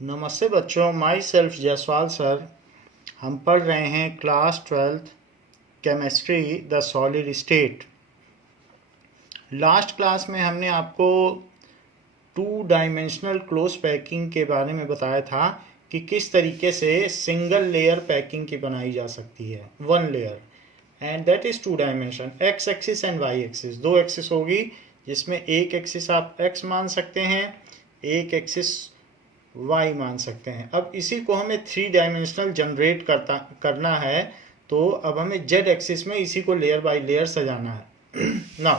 नमस्ते बच्चों, my self Jaiswal sir. हम पढ़ रहे हैं class 12th chemistry the solid state. Last class में हमने आपको 2 डायमेंशनल क्लोज पैकिंग के बारे में बताया था कि किस तरीके से सिंगल लेयर पैकिंग की बनाई जा सकती है, one layer, and that is 2 dimension, X axis and Y axis. 2 axis होगी जिसमें एक एक्सिस आप एक्स मान सकते हैं, एक एक्सिस y मान सकते हैं। अब इसी को हमें 3 डायमेंशनल जनरेट करना है, तो अब हमें z एक्सिस में इसी को लेयर बाय लेयर सजाना है। ना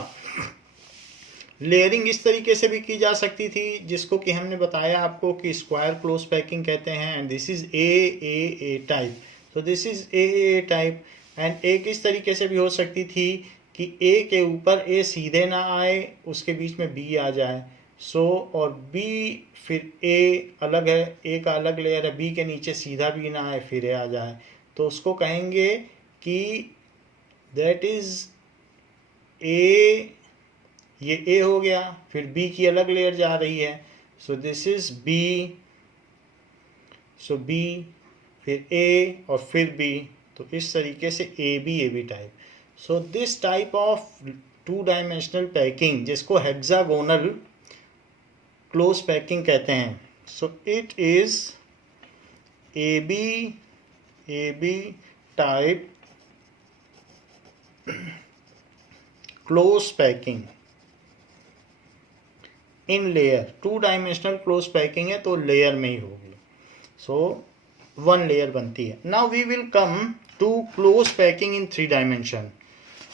लेयरिंग इस तरीके से भी की जा सकती थी, जिसको कि हमने बताया आपको कि स्क्वायर क्लोज पैकिंग कहते हैं, and this is a type. तो this is a type. And एक इस तरीके से भी हो सकती थी कि ए के ऊपर ए सीधे ना आए, उसके बीच में बी आ जाए। और बी फिर ए अलग है, ए का अलग लेयर है, बी के नीचे सीधा भी ना आए फिर ए आ जाए, तो उसको कहेंगे कि दैट इज ए, ये ए हो गया, फिर बी की अलग लेयर जा रही है, so this is B, so B फिर ए और फिर बी, तो इस तरीके से A B type. So this type of 2 dimensional packing, जिसको हेक्सागोनल क्लोज पैकिंग कहते हैं, so it is A B type close packing in layer. 2 dimensional close packing है तो लेयर में ही होगी, सो वन लेयर बनती है। Now we will come to close packing in 3 dimension.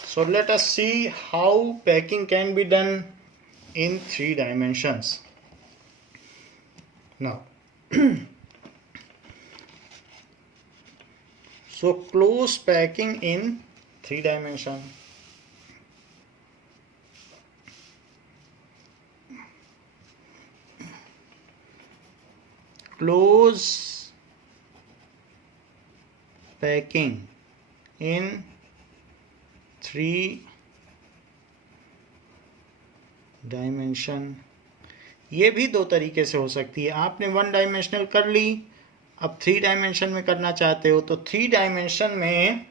So let us see how packing can be done in 3 dimensions. Now, so close packing in 3 dimension. Close packing in 3 dimension, ये भी 2 तरीके से हो सकती है। आपने 1 डायमेंशनल कर ली, अब 3 डायमेंशन में करना चाहते हो, तो 3 डायमेंशन में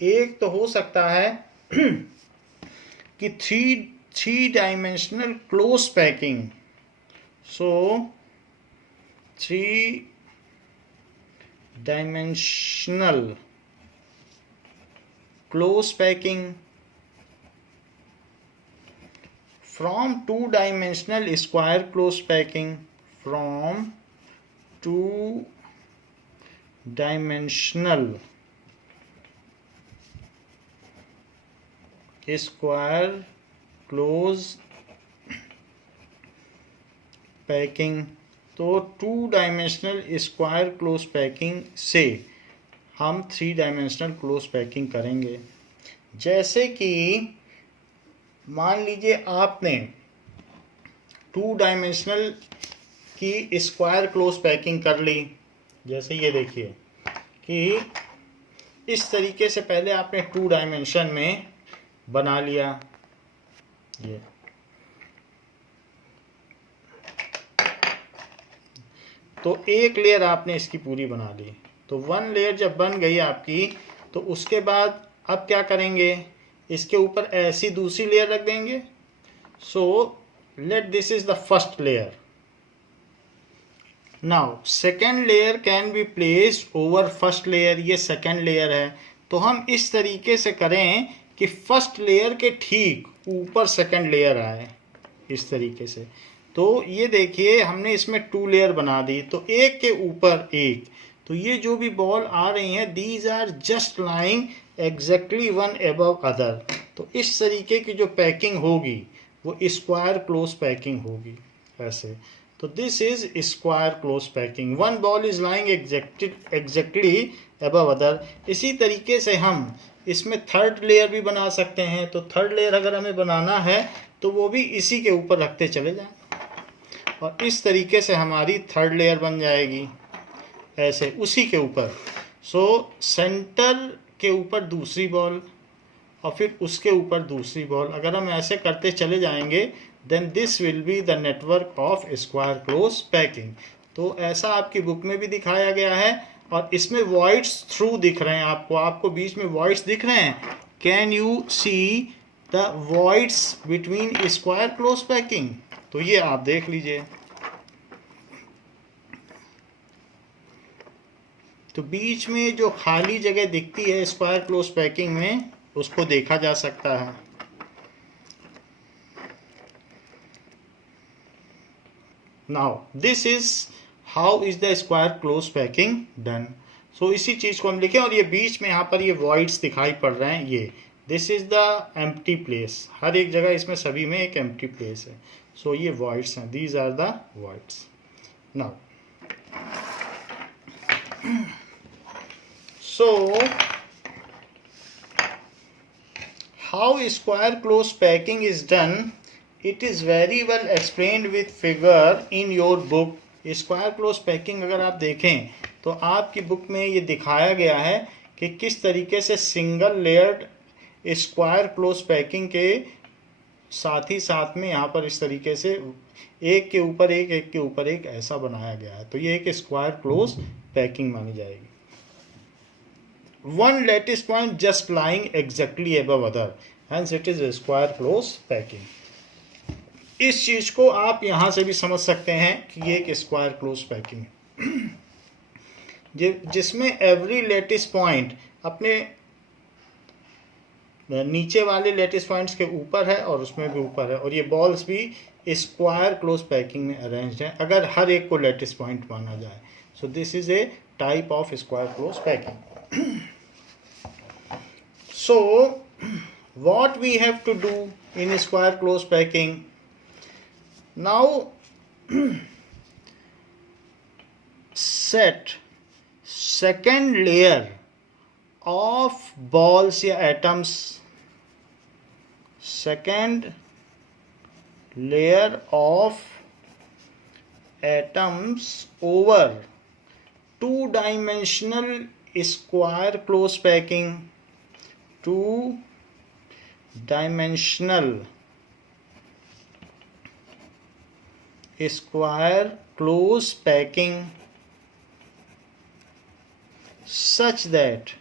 एक तो हो सकता है कि 3 dimensional close packing. So 3 dimensional close packing from 2 dimensional square close packing, from 2 dimensional square close packing। तो 2 डायमेंशनल स्क्वायर क्लोज पैकिंग से हम 3 डायमेंशनल क्लोज पैकिंग करेंगे। जैसे कि मान लीजिए आपने 2 डायमेंशनल की स्क्वायर क्लोज पैकिंग कर ली। जैसे ये देखिए कि इस तरीके से पहले आपने 2 डायमेंशन में बना लिया, ये तो एक लेयर आपने इसकी पूरी बना ली। तो 1 लेयर जब बन गई आपकी, तो उसके बाद अब क्या करेंगे, इसके ऊपर ऐसी दूसरी लेयर रख देंगे। So let this is the first layer. Now second layer can be placed over first layer, ये सेकेंड लेयर है। तो हम इस तरीके से करें कि फर्स्ट लेयर के ठीक ऊपर सेकेंड लेयर आए, इस तरीके से। तो ये देखिए हमने इसमें 2 लेयर बना दी, तो एक के ऊपर एक। तो ये जो भी बॉल आ रही हैं, these are just lying exactly one above other. तो इस तरीके की जो पैकिंग होगी वो स्क्वायर क्लोज पैकिंग होगी, ऐसे। तो this is square close packing, one ball is lying exactly above other. इसी तरीके से हम इसमें थर्ड लेयर भी बना सकते हैं। तो थर्ड लेयर अगर हमें बनाना है तो वो भी इसी के ऊपर रखते चले जाएं, और इस तरीके से हमारी थर्ड लेयर बन जाएगी, ऐसे उसी के ऊपर। सो सेंटर के ऊपर दूसरी बॉल और फिर उसके ऊपर दूसरी बॉल, अगर हम ऐसे करते चले जाएंगे, then this will be the network of square close packing. तो ऐसा आपकी बुक में भी दिखाया गया है और इसमें वॉइड्स थ्रू दिख रहे हैं आपको बीच में वॉइड्स दिख रहे हैं. Can you see the voids between square close packing? तो ये आप देख लीजिए. तो बीच में जो खाली जगह दिखती है स्क्वायर क्लोज पैकिंग में, उसको देखा जा सकता है. Now this is how is the square close packing done. So इसी चीज को हम लिखें और ये बीच में यहाँ पर ये वॉइड्स दिखाई पड़ रहे हैं. ये this is the empty place. हर एक जगह इसमें सभी में एक एम्प्टी प्लेस है. सो ये वॉइड्स हैं. These are the voids. Now so how square close packing is done, it is very well explained with figure in your book. Square close packing अगर आप देखें तो आपकी बुक में ये दिखाया गया है कि किस तरीके से single layered square close packing के साथ ही साथ में यहाँ पर इस तरीके से एक के ऊपर एक के ऊपर एक ऐसा बनाया गया है. तो ये एक स्क्वायर क्लोज पैकिंग मानी जाएगी. One lattice point just lying exactly above other, hence it is a square close packing. इस चीज को आप यहां से भी समझ सकते हैं कि ये एक स्क्वायर क्लोज पैकिंग है जिसमें एवरी लेटिस पॉइंट अपने नीचे वाले लेटिस पॉइंट्स के ऊपर है और उसमें भी ऊपर है और ये बॉल्स भी स्क्वायर क्लोज पैकिंग में अरेंज्ड है अगर हर एक को लेटिस पॉइंट माना जाए. सो this is a type of square close packing. So what we have to do in square close packing? Now set second layer of balls या atoms, second layer of atoms over two-dimensional square close packing. Two-dimensional square close packing such that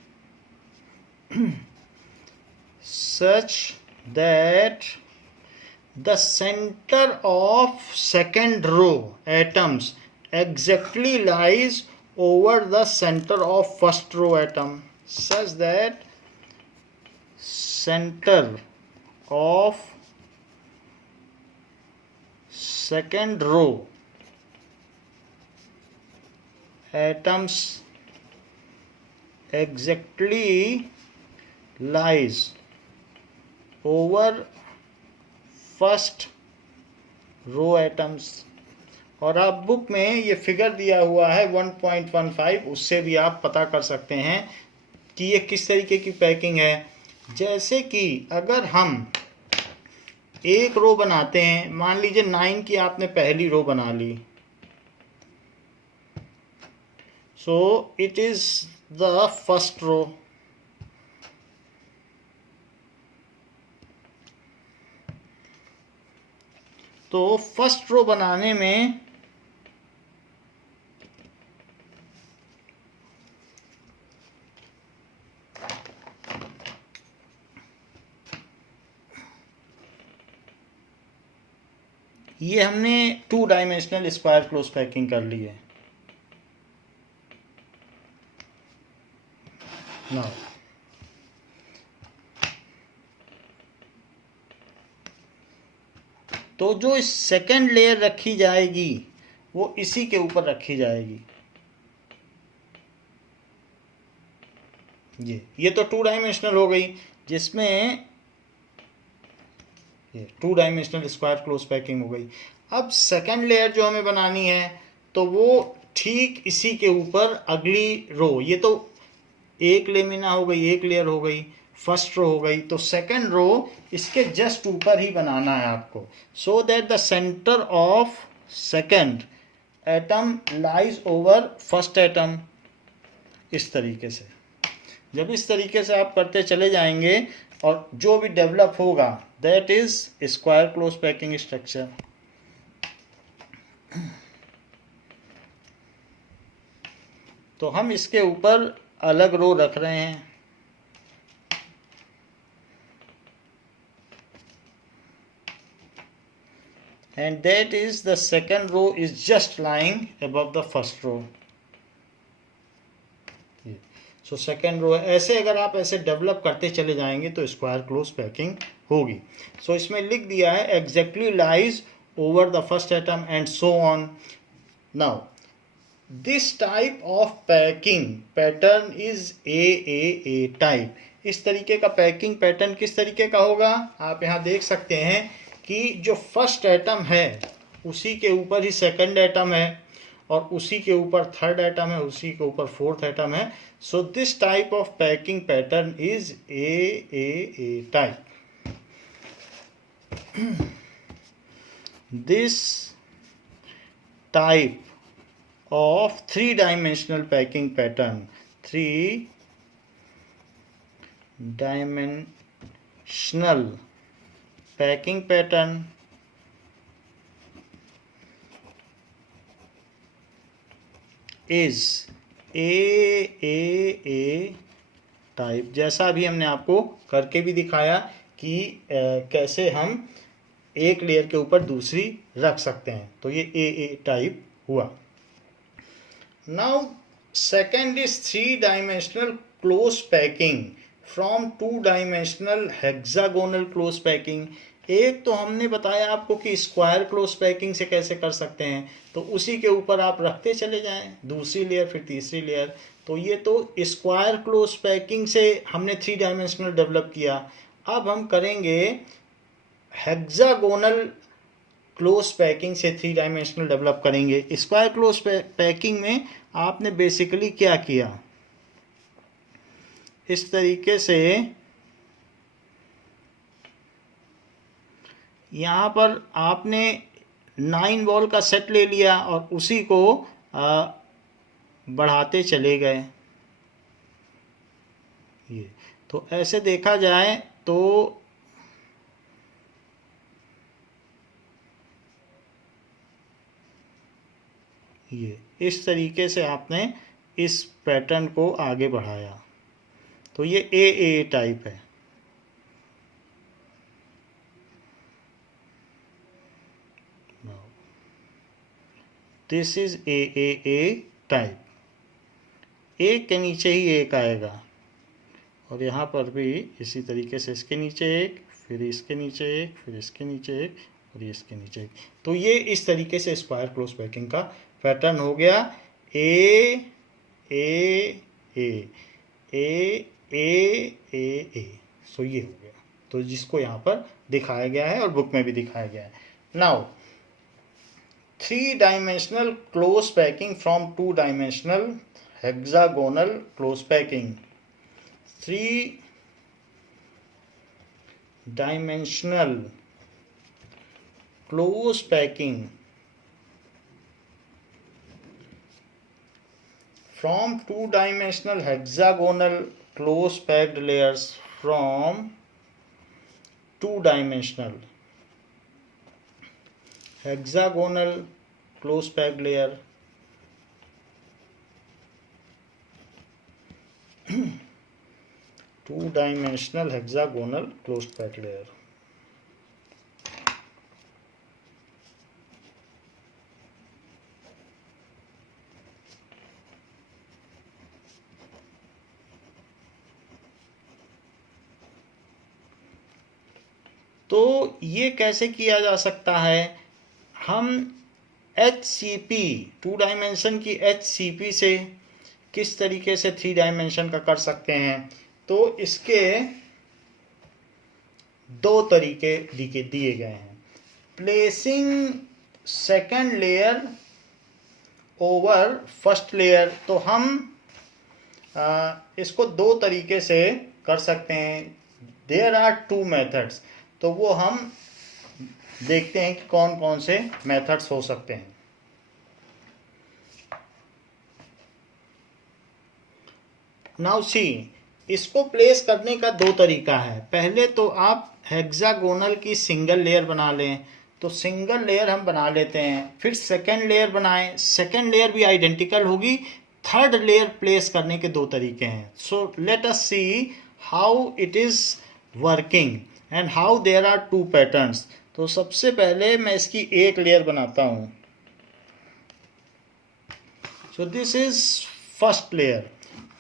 the center of second row atoms exactly lies over the center of first row atom, such that center of second row atoms exactly lies over first row atoms. और आप book में ये figure दिया हुआ है 1.15, उससे भी आप पता कर सकते हैं कि ये किस तरीके की पैकिंग है. जैसे कि अगर हम एक रो बनाते हैं, मान लीजिए 9 की आपने पहली रो बना ली, so it is the first row. तो फर्स्ट रो बनाने में ये हमने 2 डायमेंशनल स्क्वायर क्लोज पैकिंग कर ली है. नाउ तो जो सेकंड लेयर रखी जाएगी वो इसी के ऊपर रखी जाएगी. ये तो 2 डायमेंशनल हो गई, जिसमें ये 2 डायमेंशनल स्क्वायर क्लोज पैकिंग हो गई. अब सेकंड लेयर जो हमें बनानी है तो वो ठीक इसी के ऊपर अगली रो, ये तो एक लेमिना हो गई, एक लेयर हो गई, फर्स्ट रो हो गई, तो सेकंड रो इसके जस्ट ऊपर ही बनाना है आपको. So that the centre of second atom lies over first atom. इस तरीके से जब इस तरीके से आप करते चले जाएंगे और जो भी डेवलप होगा that is square close packing structure. तो हम इसके ऊपर अलग रो रख रहे हैं, and that is the second row is just lying above the first row. So second row है। ऐसे अगर आप ऐसे डेवलप करते चले जाएंगे तो स्क्वायर क्लोज पैकिंग होगी। सो इसमें लिख दिया है exactly lies over the first atom and so on. Now this type of packing pattern is a type. इस तरीके का पैकिंग पैटर्न किस तरीके का होगा, आप यहाँ देख सकते हैं कि जो फर्स्ट एटम है उसी के ऊपर ही सेकंड एटम है, और उसी के ऊपर थर्ड एटम है, उसी के ऊपर फोर्थ एटम है। So this type of packing pattern is a type. This type of three-dimensional packing pattern, three-dimensional packing pattern is a type. जैसा अभी हमने आपको करके भी दिखाया कि कैसे हम एक लेयर के ऊपर दूसरी रख सकते हैं, तो ये ए टाइप हुआ। Now second is three-dimensional close packing from two-dimensional hexagonal close packing। एक तो हमने बताया आपको कि स्क्वायर क्लोज पैकिंग से कैसे कर सकते हैं, तो उसी के ऊपर आप रखते चले जाएं, दूसरी लेयर फिर तीसरी लेयर। तो ये तो स्क्वायर क्लोज पैकिंग से हमने थ्री डायमेंशनल डेवलप किया। अब हम करेंगे हेक्सागोनल क्लोज पैकिंग से थ्री डायमेंशनल डेवलप करेंगे। स्क्वायर क्लोज पैकिंग में आपने बेसिकली क्या किया, इस तरीके से यहाँ पर आपने 9 बॉल का सेट ले लिया और उसी को बढ़ाते चले गए। ये तो ऐसे देखा जाए तो ये इस तरीके से आपने इस पैटर्न को आगे बढ़ाया, तो ये ए टाइप है। This is a type. एक के नीचे ही एक आएगा और यहाँ पर भी इसी तरीके से इसके नीचे एक, फिर इसके नीचे एक, फिर इसके नीचे एक और ये इसके नीचे एक। तो ये इस तरीके से स्क्वायर क्लोज पैकिंग का पैटर्न हो गया। ए सो ये हो गया, तो जिसको यहाँ पर दिखाया गया है और बुक में भी दिखाया गया है। Now three dimensional close packing from two dimensional hexagonal close packing. Three dimensional close packing from two-dimensional hexagonal close packed layers from two-dimensional hexagonal close packed layer two-dimensional hexagonal close packed layer। तो ये कैसे किया जा सकता है, हम HCP to dimension की HCP से किस तरीके से थ्री डायमेंशन का कर सकते हैं। तो इसके दो तरीके दिए गए हैं। Placing second layer over first layer, तो हम इसको दो तरीके से कर सकते हैं। देयर आर टू मेथड्स, तो वो हम देखते हैं कि कौन कौन से मेथड्स हो सकते हैं। नाउ सी, इसको प्लेस करने का दो तरीका है। पहले तो आप हेक्सागोनल की सिंगल लेयर बना लें, तो सिंगल लेयर हम बना लेते हैं, फिर सेकेंड लेयर बनाएं, सेकेंड लेयर भी आइडेंटिकल होगी, थर्ड लेयर प्लेस करने के दो तरीके हैं. So let us see how it is working and how there are two patterns. तो सबसे पहले मैं इसकी एक लेयर बनाता हूँ. So this is first layer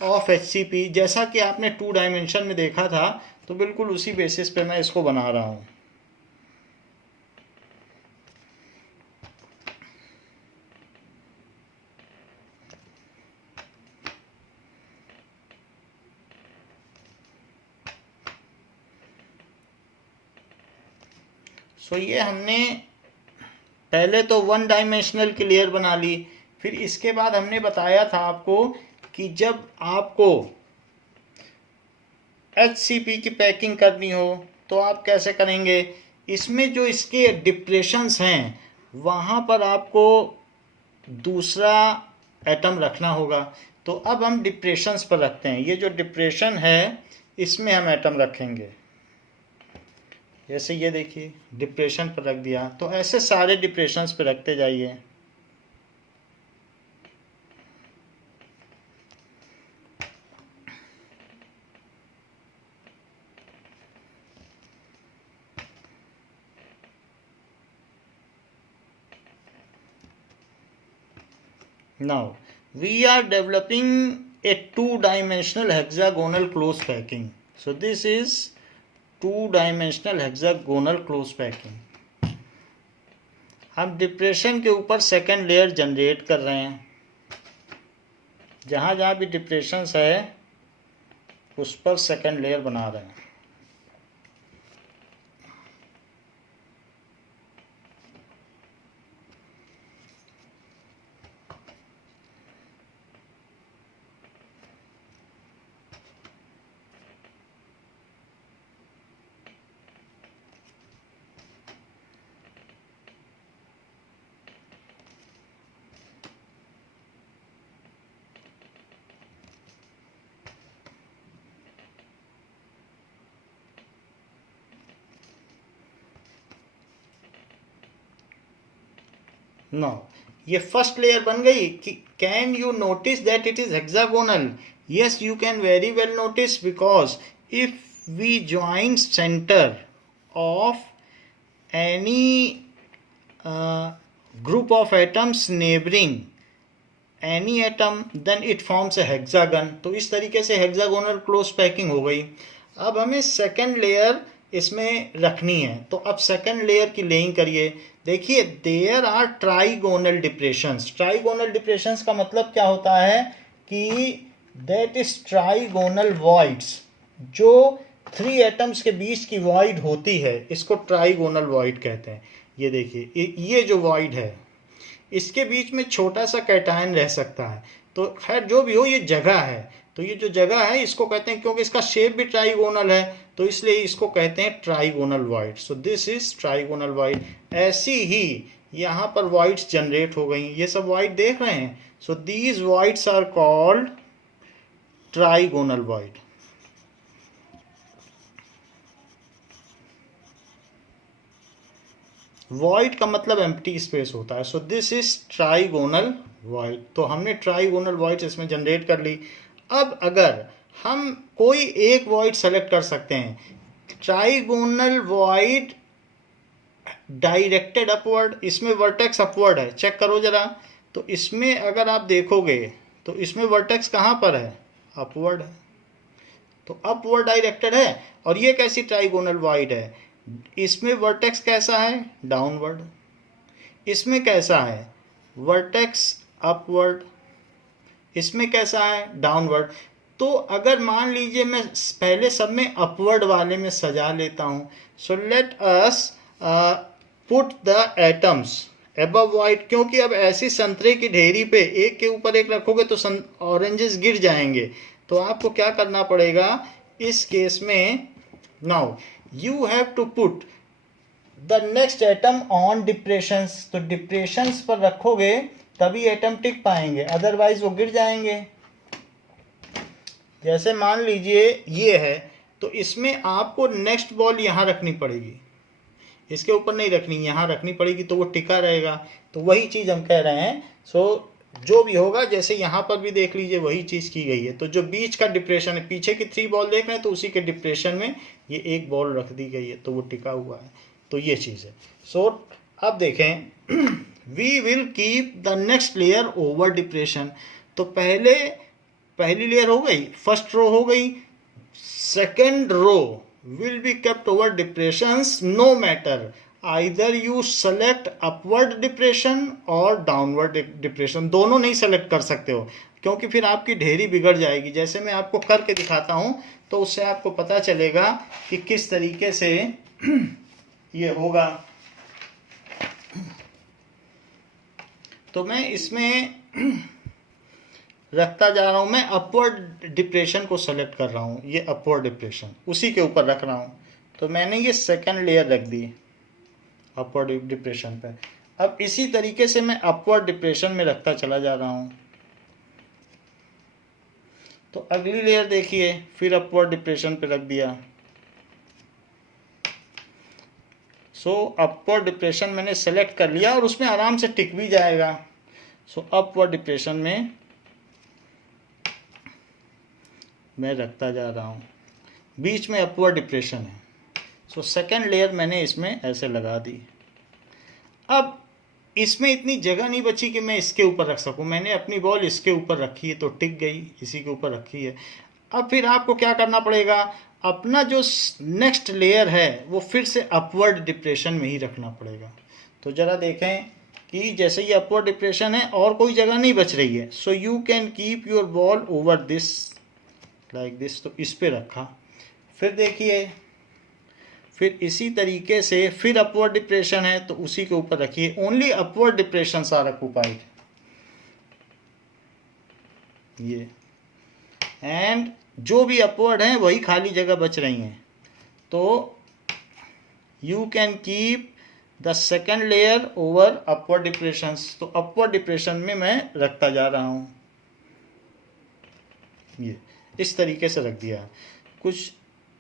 of HCP. जैसा कि आपने 2 डायमेंशन में देखा था, तो बिल्कुल उसी बेसिस पे मैं इसको बना रहा हूँ. सो ये हमने पहले तो 1 डायमेंशनल की लेयर बना ली. फिर इसके बाद हमने बताया था आपको कि जब आपको HCP की पैकिंग करनी हो तो आप कैसे करेंगे. इसमें जो इसके डिप्रेशंस हैं वहाँ पर आपको दूसरा एटम रखना होगा. तो अब हम डिप्रेशंस पर रखते हैं. ये जो डिप्रेशन है इसमें हम एटम रखेंगे. जैसे ये देखिए डिप्रेशन पर रख दिया. तो ऐसे सारे डिप्रेशंस पर रखते जाइए. Now we are developing a 2-dimensional hexagonal close packing. So this is 2-dimensional hexagonal close packing. हम डिप्रेशन के ऊपर सेकेंड लेयर जनरेट कर रहे हैं. जहाँ जहाँ भी डिप्रेशंस है उस पर सेकेंड लेयर बना रहे हैं. Now ये फर्स्ट लेयर बन गई. कि can you notice that it is hexagonal. yes, you can very well notice, because if we join center of any group of atoms neighboring any atom, then it forms a hexagon. तो इस तरीके से hexagonal close packing हो गई. अब हमें second layer इसमें रखनी है. तो अब सेकेंड लेयर की लेइंग करिए. देखिए there are trigonal depressions. Trigonal depressions का मतलब क्या होता है कि दैट इज ट्राइगोनल वॉइड्स. जो 3 एटम्स के बीच की वॉइड होती है इसको ट्राइगोनल वॉइड कहते हैं. ये देखिए ये जो वॉइड है इसके बीच में छोटा सा कैटायन रह सकता है. तो खैर जो भी हो ये जगह है. तो ये जो जगह है इसको कहते हैं, क्योंकि इसका शेप भी ट्राइगोनल है तो इसलिए इसको कहते हैं trigonal void. So this is trigonal void. ऐसी ही यहाँ पर वॉइड्स जनरेट हो गई. ये सब वॉइड देख रहे हैं. So these voids are called trigonal void. Void का मतलब एम्प्टी स्पेस होता है. So this is trigonal void. तो हमने ट्राइगोनल वॉइड इसमें जनरेट कर ली. अब अगर हम कोई एक वॉइड सेलेक्ट कर सकते हैं. ट्राइगोनल वॉइड डायरेक्टेड अपवर्ड, इसमें वर्टेक्स अपवर्ड है. चेक करो जरा. तो इसमें अगर आप देखोगे तो इसमें वर्टेक्स कहाँ पर है, अपवर्ड है. तो अपवर्ड डायरेक्टेड है. और ये कैसी ट्राइगोनल वॉइड है, इसमें वर्टेक्स कैसा है, डाउनवर्ड. इसमें कैसा है, वर्टेक्स अपवर्ड. इसमें कैसा है, डाउनवर्ड. तो अगर मान लीजिए मैं पहले सब में अपवर्ड वाले में सजा लेता हूं. सो let us put the atoms above void. क्योंकि अब ऐसी संतरे की ढेरी पे एक के ऊपर एक रखोगे तो ऑरेंजेस गिर जाएंगे. तो आपको क्या करना पड़ेगा इस केस में. Now you have to put the next atom on depressions. तो डिप्रेशंस पर रखोगे तभी एटम टिक पाएंगे, अदरवाइज वो गिर जाएंगे. जैसे मान लीजिए ये है तो इसमें आपको नेक्स्ट बॉल यहाँ रखनी पड़ेगी, इसके ऊपर नहीं रखनी, यहाँ रखनी पड़ेगी तो वो टिका रहेगा. तो वही चीज़ हम कह रहे हैं. सो जो भी होगा, जैसे यहाँ पर भी देख लीजिए वही चीज़ की गई है। तो जो बीच का डिप्रेशन है, पीछे की 3 बॉल देख रहे हैं, तो उसी के डिप्रेशन में ये एक बॉल रख दी गई है, तो वो टिका हुआ है। तो ये चीज़ है। सो अब देखें we will keep the next layer over depression. तो पहली लेयर हो गई, फर्स्ट रो हो गई, second row will be kept over depressions no matter either you select upward depression और downward depression। दोनों नहीं सेलेक्ट कर सकते हो, क्योंकि फिर आपकी ढेरी बिगड़ जाएगी। जैसे मैं आपको करके दिखाता हूं, तो उससे आपको पता चलेगा कि किस तरीके से ये होगा। तो मैं इसमें रखता जा रहा हूं, मैं अपवर्ड डिप्रेशन को सेलेक्ट कर रहा हूं, ये अपवर्ड डिप्रेशन उसी के ऊपर रख रहा हूं। तो मैंने ये सेकंड लेयर रख दी अपवर्ड डिप्रेशन पे। अब इसी तरीके से मैं अपवर्ड डिप्रेशन में रखता चला जा रहा हूं। तो अगली लेयर देखिए, फिर अपवर्ड डिप्रेशन पे रख दिया। सो अपवर्ड डिप्रेशन मैंने सेलेक्ट कर लिया और उसमें आराम से टिक भी जाएगा। सो अपवर्ड डिप्रेशन में मैं रखता जा रहा हूँ, बीच में अपवर्ड डिप्रेशन है। सो सेकेंड लेयर मैंने इसमें ऐसे लगा दी। अब इसमें इतनी जगह नहीं बची कि मैं इसके ऊपर रख सकूं। मैंने अपनी बॉल इसके ऊपर रखी है तो टिक गई, इसी के ऊपर रखी है। अब फिर आपको क्या करना पड़ेगा, अपना जो नेक्स्ट लेयर है वो फिर से अपवर्ड डिप्रेशन में ही रखना पड़ेगा। तो ज़रा देखें कि जैसे ये अपवर्ड डिप्रेशन है और कोई जगह नहीं बच रही है। So you can keep your ball over this like this. तो इस पे रखा। फिर देखिए, फिर इसी तरीके से फिर अपवर्ड डिप्रेशन है तो उसी के ऊपर रखिए। Only upward depression are occupied, ये एंड जो भी अपवर्ड है वही खाली जगह बच रही हैं। तो you can keep the second layer over upward depression. तो अपवर्ड डिप्रेशन में मैं रखता जा रहा हूं, ये इस तरीके से रख दिया।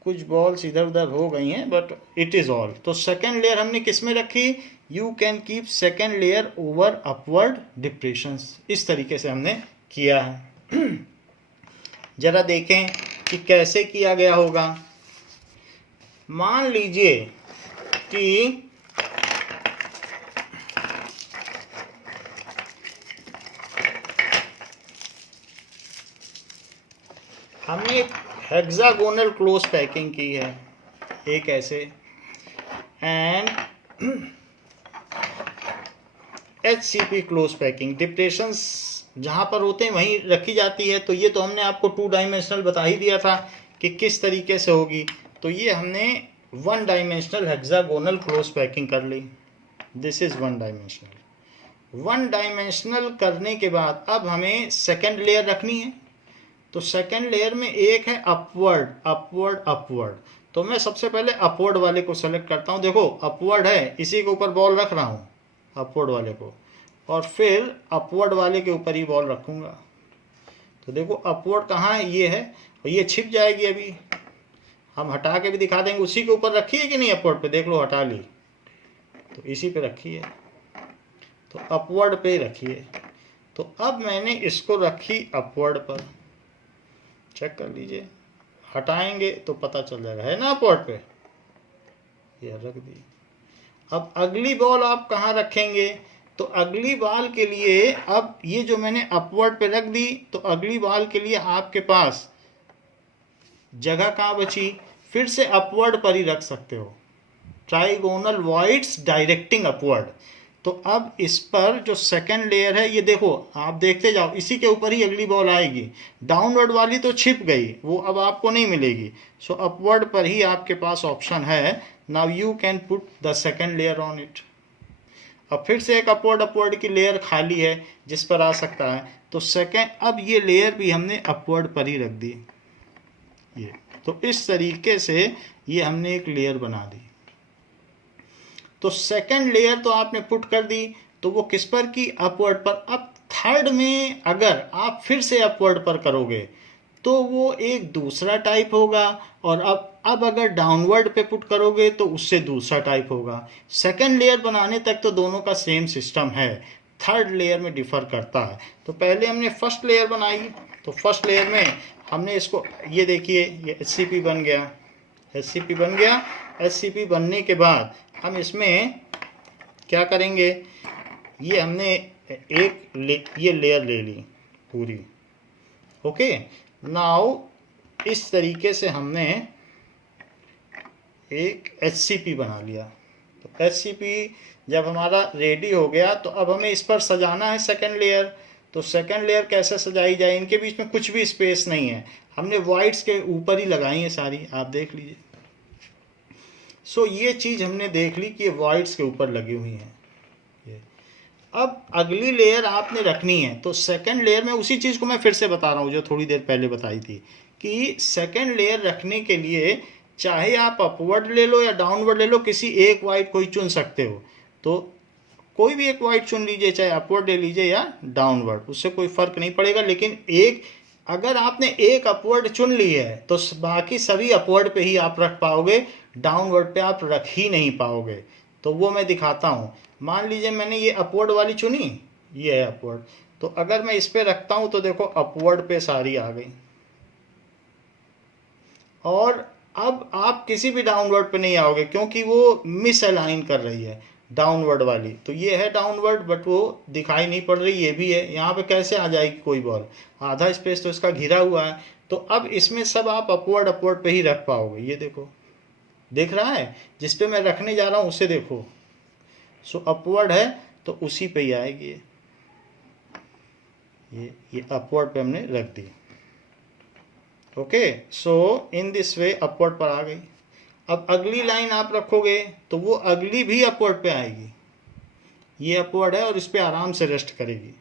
कुछ बॉल्स इधर उधर हो गई हैं, बट इट इज़ ऑल। तो सेकेंड लेयर हमने किस में रखी, you can keep second layer over upward depressions. इस तरीके से हमने किया है। जरा देखें कि कैसे किया गया होगा। मान लीजिए कि हमने एक हेक्सागोनल क्लोज पैकिंग की है, एक ऐसे, and HCP close packing. Depressions जहाँ पर होते हैं वहीं रखी जाती है। तो ये तो हमने आपको 2 डायमेंशनल बता ही दिया था कि किस तरीके से होगी। तो ये हमने 1 डायमेंशनल हेक्सागोनल क्लोज पैकिंग कर ली। This is 1 dimensional. 1 डायमेंशनल करने के बाद अब हमें सेकेंड लेयर रखनी है। तो सेकेंड लेयर में एक है अपवर्ड अपवर्ड अपवर्ड। तो मैं सबसे पहले अपवर्ड वाले को सेलेक्ट करता हूँ। देखो अपवर्ड है, इसी के ऊपर बॉल रख रहा हूँ, अपवर्ड वाले को, और फिर अपवर्ड वाले के ऊपर ही बॉल रखूँगा। तो देखो अपवर्ड कहाँ है, ये है, और ये छिप जाएगी। अभी हम हटा के भी दिखा देंगे। उसी के ऊपर रखी है कि नहीं, अपवर्ड पे देख लो, हटा ली, तो इसी पे रखी है। तो अपवर्ड पे रखिए। तो अब मैंने इसको रखी अपवर्ड पर, चेक कर लीजिए, हटाएंगे तो पता चल जाएगा, है ना अपवर्ड पे, ये रख दी। अब अगली बॉल आप कहाँ रखेंगे, तो अगली बॉल के लिए अब ये जो मैंने अपवर्ड पे रख दी, तो अगली बॉल के लिए आपके पास जगह कहाँ बची, फिर से अपवर्ड पर ही रख सकते हो। Trigonal voids directing upward. तो अब इस पर जो सेकेंड लेयर है, ये देखो, आप देखते जाओ, इसी के ऊपर ही अगली बॉल आएगी। डाउनवर्ड वाली तो छिप गई, वो अब आपको नहीं मिलेगी। सो अपवर्ड पर ही आपके पास ऑप्शन है। Now you can put the second layer on it. अब फिर से एक अपवर्ड की लेयर खाली है जिस पर आ सकता है। तो सेकेंड, अब ये लेयर भी हमने अपवर्ड पर ही रख दी, ये। तो इस तरीके से ये हमने एक लेयर बना दी। तो सेकेंड लेयर तो आपने पुट कर दी, तो वो किस पर की, अपवर्ड पर। अब थर्ड में अगर आप फिर से अपवर्ड पर करोगे तो वो एक दूसरा टाइप होगा, और अब अगर डाउनवर्ड पे पुट करोगे तो उससे दूसरा टाइप होगा। सेकेंड लेयर बनाने तक तो दोनों का सेम सिस्टम है। थर्ड लेयर में डिफर करता है। तो पहले हमने फर्स्ट लेयर बनाई, तो फर्स्ट लेयर में हमने इसको, ये देखिए ये HCP बन गया, HCP बन गया। HCP बनने के बाद हम इसमें क्या करेंगे, ये हमने ये लेयर ले ली पूरी। ओके, नाउ इस तरीके से हमने एक HCP बना लिया। तो HCP जब हमारा रेडी हो गया तो अब हमें इस पर सजाना है सेकंड लेयर। तो सेकंड लेयर कैसे सजाई जाए, इनके बीच में कुछ भी स्पेस नहीं है, हमने वाइट्स के ऊपर ही लगाई है सारी, आप देख लीजिए। सो ये चीज़ हमने देख ली कि ये वाइट्स के ऊपर लगी हुई हैं। अब अगली लेयर आपने रखनी है, तो सेकंड लेयर में उसी चीज़ को मैं फिर से बता रहा हूँ जो थोड़ी देर पहले बताई थी, कि सेकंड लेयर रखने के लिए चाहे आप अपवर्ड ले लो या डाउनवर्ड ले लो, किसी एक वाइट को ही चुन सकते हो। तो कोई भी एक वाइट चुन लीजिए, चाहे अपवर्ड ले लीजिए या डाउनवर्ड, उससे कोई फर्क नहीं पड़ेगा। लेकिन एक, अगर आपने एक अपवर्ड चुन ली है तो बाकी सभी अपवर्ड पे ही आप रख पाओगे, डाउनवर्ड पे आप रख ही नहीं पाओगे। तो वो मैं दिखाता हूँ। मान लीजिए मैंने ये अपवर्ड वाली चुनी, ये है अपवर्ड, तो अगर मैं इस पे रखता हूँ तो देखो अपवर्ड पे सारी आ गई। और अब आप किसी भी डाउनवर्ड पे नहीं आओगे क्योंकि वो मिस अलाइन कर रही है डाउनवर्ड वाली। तो ये है डाउनवर्ड बट वो दिखाई नहीं पड़ रही, ये भी है। यहाँ पे कैसे आ जाएगी कोई बॉल, आधा स्पेस तो इसका घिरा हुआ है। तो अब इसमें सब आप अपवर्ड अपवर्ड पे ही रख पाओगे। ये देखो, देख रहा है, जिस पे मैं रखने जा रहा हूँ उसे देखो। सो अपवर्ड है तो उसी पे ही आएगी। ये अपवर्ड पे हमने रख दी। Okay, so in this way upward पर आ गई। अब अगली लाइन आप रखोगे तो वो अगली भी अपवर्ड पे आएगी। ये अपवर्ड है और इस पे आराम से रेस्ट करेगी,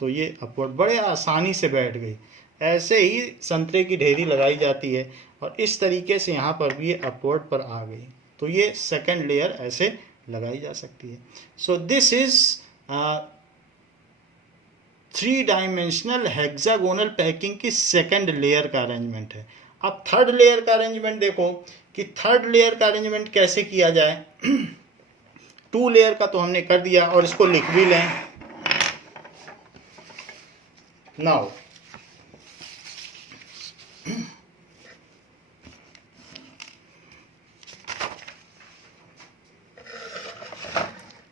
तो ये अपवर्ड बड़े आसानी से बैठ गई। ऐसे ही संतरे की ढेरी लगाई जाती है और इस तरीके से यहाँ पर भी ये अपवर्ड पर आ गई। तो ये सेकंड लेयर ऐसे लगाई जा सकती है। So this is 3 dimensional hexagonal packing की सेकंड लेयर का अरेंजमेंट है। अब थर्ड लेयर का अरेंजमेंट देखो कि थर्ड लेयर का अरेंजमेंट कैसे किया जाए। 2 लेयर का तो हमने कर दिया और इसको लिख भी लें। Now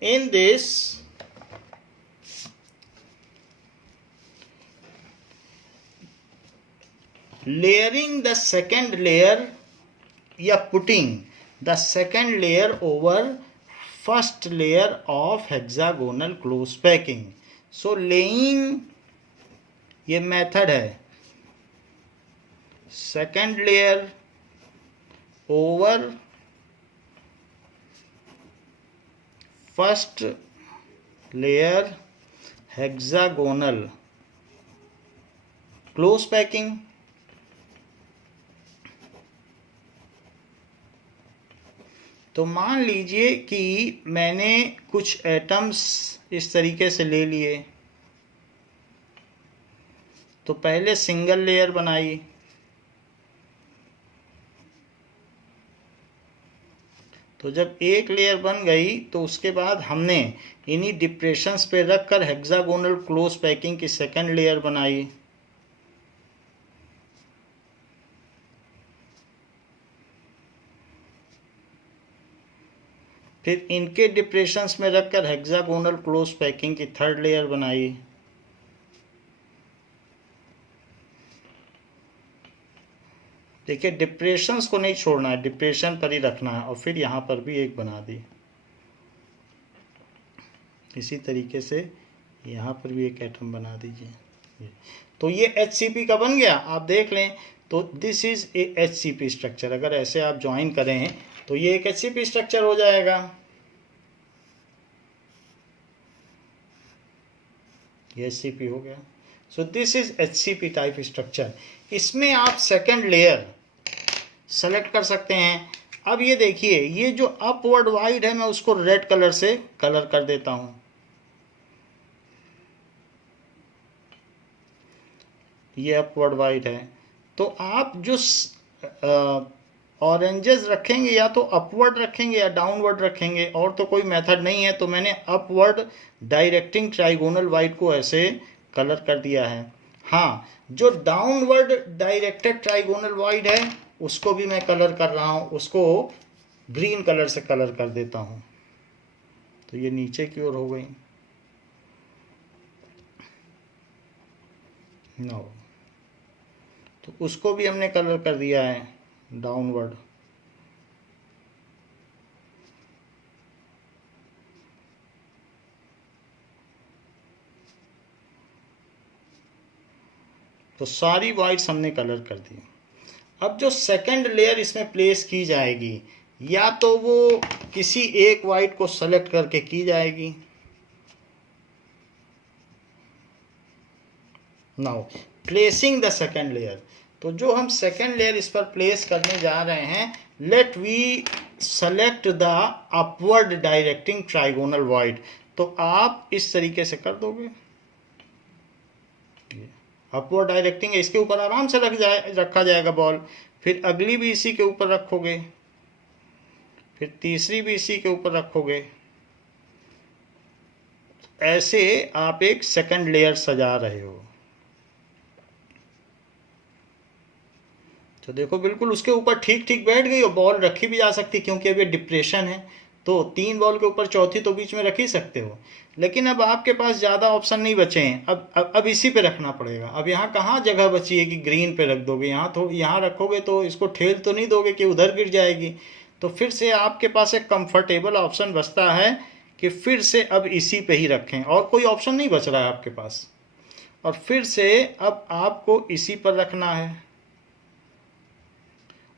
in this layering the second layer या putting the second layer over first layer of hexagonal close packing. So laying ये मेथड है, second layer over first layer hexagonal close packing. तो मान लीजिए कि मैंने कुछ एटम्स इस तरीके से ले लिए। तो पहले सिंगल लेयर बनाई, तो जब एक लेयर बन गई तो उसके बाद हमने इन्हीं डिप्रेशंस पे रखकर हेक्सागोनल क्लोज पैकिंग की सेकंड लेयर बनाई। फिर इनके डिप्रेशंस में रखकर हेक्सागोनल क्लोज पैकिंग की थर्ड लेयर बनाई। देखिए, डिप्रेशंस को नहीं छोड़ना है, डिप्रेशन पर ही रखना है। और फिर यहाँ पर भी एक बना दी, इसी तरीके से यहाँ पर भी एक एटम बना दीजिए। तो ये HCP का बन गया, आप देख लें। तो this is A HCP structure. अगर ऐसे आप ज्वाइन करें तो ये एक HCP स्ट्रक्चर हो जाएगा। ये HCP हो गया। सो this is HCP type structure. इसमें आप सेकंड लेयर सेलेक्ट कर सकते हैं। अब ये देखिए, ये जो अपवर्ड वाइड है मैं उसको रेड कलर से कलर कर देता हूं। ये अपवर्ड वाइड है। तो आप जो ऑरेंजेस रखेंगे या तो अपवर्ड रखेंगे या डाउनवर्ड रखेंगे, और तो कोई मेथड नहीं है। तो मैंने अपवर्ड डायरेक्टिंग ट्राइगोनल वाइट को ऐसे कलर कर दिया है। हाँ, जो डाउनवर्ड डायरेक्टेड ट्राइगोनल वाइट है उसको भी मैं कलर कर रहा हूँ, उसको ग्रीन कलर से कलर कर देता हूँ। तो ये नीचे की ओर हो गई। नो, तो उसको भी हमने कलर कर दिया है डाउनवर्ड। तो सारी वाइट्स हमने कलर कर दी। अब जो सेकंड लेयर इसमें प्लेस की जाएगी, या तो वो किसी एक वाइट को सेलेक्ट करके की जाएगी। Now placing the second layer, तो जो हम सेकंड लेयर इस पर प्लेस करने जा रहे हैं, let we select the upward directing trigonal void. तो आप इस तरीके से कर दोगे, अपवर्ड डायरेक्टिंग है, इसके ऊपर आराम से रखा जाएगा बॉल। फिर अगली भी इसी के ऊपर रखोगे, फिर तीसरी भी इसी के ऊपर रखोगे। ऐसे आप एक सेकंड लेयर सजा रहे हो। तो देखो बिल्कुल उसके ऊपर ठीक ठीक बैठ गई, और बॉल रखी भी जा सकती, क्योंकि अब ये डिप्रेशन है तो 3 बॉल के ऊपर चौथी तो बीच में रख ही सकते हो। लेकिन अब आपके पास ज़्यादा ऑप्शन नहीं बचे हैं, अब इसी पे रखना पड़ेगा। अब यहाँ कहाँ जगह बची है कि ग्रीन पे रख दोगे, यहाँ तो यहाँ रखोगे तो इसको ठेल तो नहीं दोगे कि उधर गिर जाएगी। तो फिर से आपके पास एक कंफर्टेबल ऑप्शन बचता है कि फिर से अब इसी पे ही रखें, और कोई ऑप्शन नहीं बच रहा है आपके पास। और फिर से अब आपको इसी पर रखना है,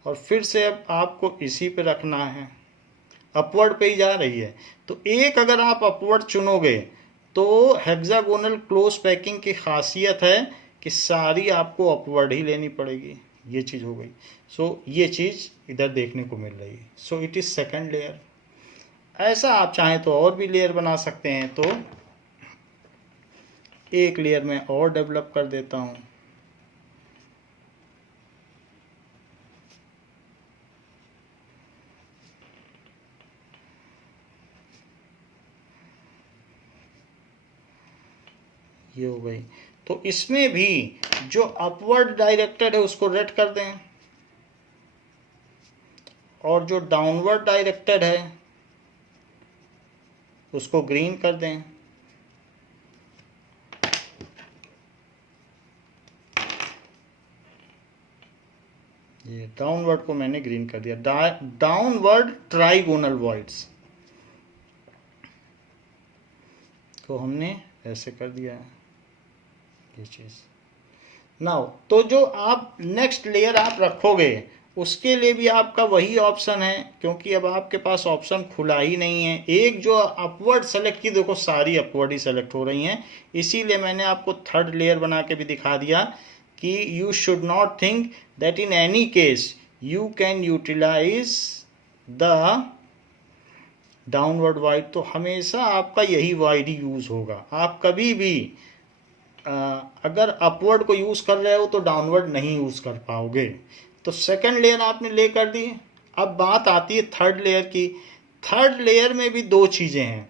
और फिर से अब आपको इसी पे रखना है। अपवर्ड पे ही जा रही है। तो एक अगर आप अपवर्ड चुनोगे तो हेक्सागोनल क्लोज पैकिंग की खासियत है कि सारी आपको अपवर्ड ही लेनी पड़ेगी। ये चीज़ हो गई। सो ये चीज़ इधर देखने को मिल रही है। So it is second layer. ऐसा आप चाहें तो और भी लेयर बना सकते हैं। तो एक लेयर में और डेवलप कर देता हूँ। ये हो गई। तो इसमें भी जो अपवर्ड डायरेक्टेड है उसको रेड कर दें, और जो डाउनवर्ड डायरेक्टेड है उसको ग्रीन कर दें। ये डाउनवर्ड को मैंने ग्रीन कर दिया, डाउनवर्ड ट्राइगोनल वाइड्स को हमने ऐसे कर दिया है ये चीज़। नाउ तो जो आप नेक्स्ट लेयर आप रखोगे उसके लिए भी आपका वही ऑप्शन है, क्योंकि अब आपके पास ऑप्शन खुला ही नहीं है। एक जो अपवर्ड सेलेक्ट की, देखो सारी अपवर्ड ही सेलेक्ट हो रही हैं, इसीलिए मैंने आपको थर्ड लेयर बना के भी दिखा दिया कि you should not think that in any case you can utilise the downward void. तो हमेशा आपका यही वाइड ही यूज़ होगा। आप कभी भी अगर अपवर्ड को यूज़ कर रहे हो तो डाउनवर्ड नहीं यूज़ कर पाओगे। तो सेकंड लेयर आपने ले कर दी। अब बात आती है थर्ड लेयर की। थर्ड लेयर में भी दो चीज़ें हैं।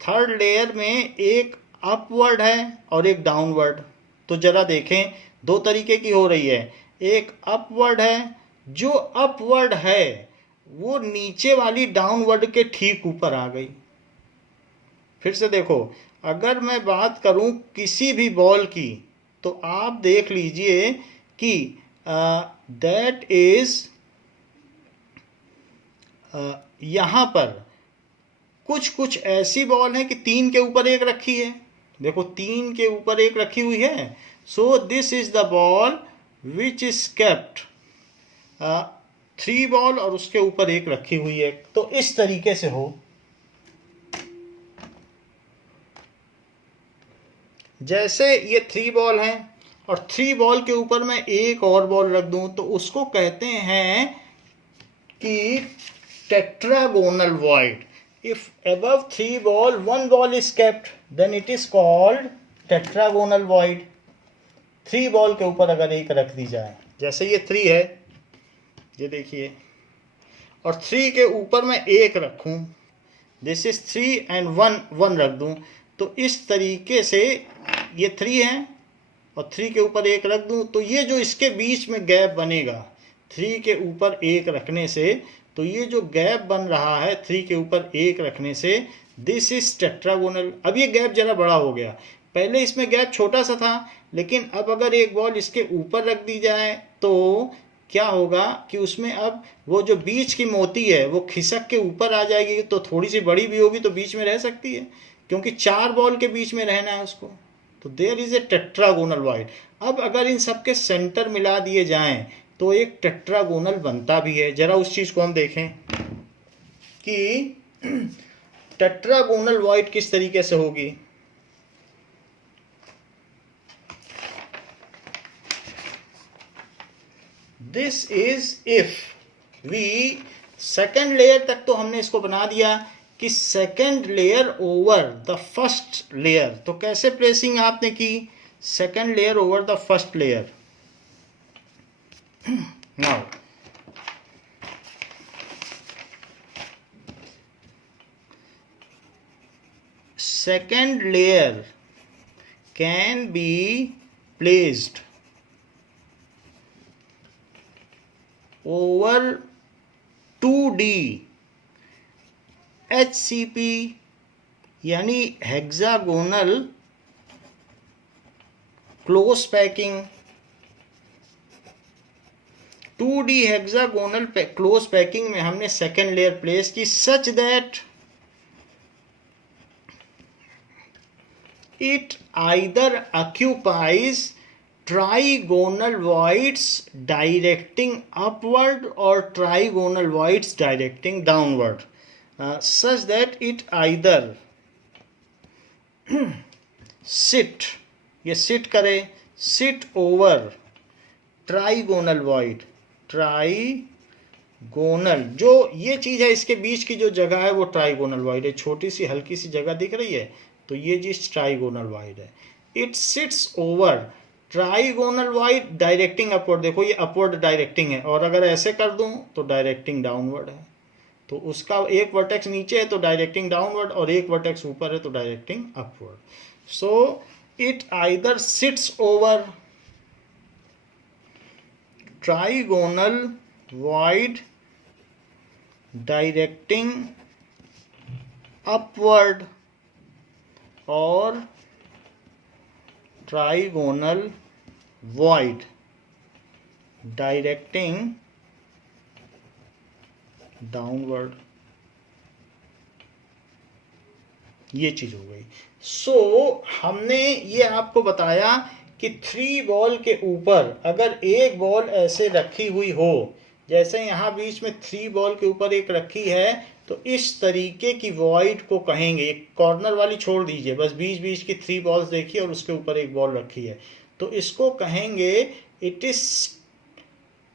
थर्ड लेयर में एक अपवर्ड है और एक डाउनवर्ड। तो ज़रा देखें, दो तरीके की हो रही है। एक अपवर्ड है, जो अपवर्ड है वो नीचे वाली डाउनवर्ड के ठीक ऊपर आ गई। फिर से देखो, अगर मैं बात करूं किसी भी बॉल की, तो आप देख लीजिए कि दैट इज यहाँ पर कुछ कुछ ऐसी बॉल है कि 3 के ऊपर एक रखी है। देखो 3 के ऊपर एक रखी हुई है। So this is the ball which is kept 3 ball और उसके ऊपर एक रखी हुई है। तो इस तरीके से हो, जैसे ये 3 बॉल हैं और 3 बॉल के ऊपर मैं एक और बॉल रख दूं तो उसको कहते हैं कि tetragonal void. If above 3 ball 1 ball is kept then it is called tetragonal void। 3 ball के ऊपर अगर एक रख दी जाए, जैसे ये 3 है, ये देखिए और 3 के ऊपर मैं 1 रखूं, दिस इज 3 एंड 1 रख दूं, तो इस तरीके से ये 3 है और 3 के ऊपर 1 रख दूं, तो ये जो इसके बीच में गैप बनेगा 3 के ऊपर 1 रखने से, तो ये जो गैप बन रहा है 3 के ऊपर 1 रखने से, दिस इज टेट्रागोनल। अब ये गैप जरा बड़ा हो गया, पहले इसमें गैप छोटा सा था, लेकिन अब अगर एक बॉल इसके ऊपर रख दी जाए तो क्या होगा कि उसमें अब वो जो बीच की मोती है वो खिसक के ऊपर आ जाएगी, तो थोड़ी सी बड़ी भी होगी तो बीच में रह सकती है, क्योंकि 4 बॉल के बीच में रहना है उसको, तो there is a tetragonal void. अब अगर इन सब के सेंटर मिला दिए जाएं तो एक टेट्रागोनल बनता भी है। जरा उस चीज को हम देखें कि टेट्रागोनल वाइड किस तरीके से होगी। This is if we, second layer तक तो हमने इसको बना दिया कि second layer over the first layer, तो कैसे प्लेसिंग आपने की, second layer over the first layer. Now second layer can be placed over 2D HCP यानी hexagonal close packing. 2D hexagonal close packing में हमने सेकेंड लेयर प्लेस की such that it either occupies trigonal voids directing upward or trigonal voids directing downward, such that it either sit, ये sit करे, sit over trigonal void, trigonal जो ये चीज है इसके बीच की जो जगह है वो ट्राइगोनल वाइड है, छोटी सी हल्की सी जगह दिख रही है, तो ये चीज ट्राइगोनल वाइड है। It sits over trigonal void directing upward, देखो ये अपवर्ड डायरेक्टिंग है, और अगर ऐसे कर दूं तो डायरेक्टिंग डाउनवर्ड है, तो उसका एक वर्टेक्स नीचे है तो डायरेक्टिंग डाउनवर्ड और एक वर्टेक्स ऊपर है तो directing upward. So it either sits over trigonal void directing upward और ट्राइगोनल void डायरेक्टिंग डाउनवर्ड, ये चीज हो गई। सो हमने ये आपको बताया कि 3 बॉल के ऊपर अगर एक बॉल ऐसे रखी हुई हो, जैसे यहाँ बीच में 3 बॉल के ऊपर एक रखी है, तो इस तरीके की वॉइड को कहेंगे, एक कॉर्नर वाली छोड़ दीजिए, बस बीच बीच की 3 बॉल्स देखिए और उसके ऊपर एक बॉल रखी है, तो इसको कहेंगे इट इज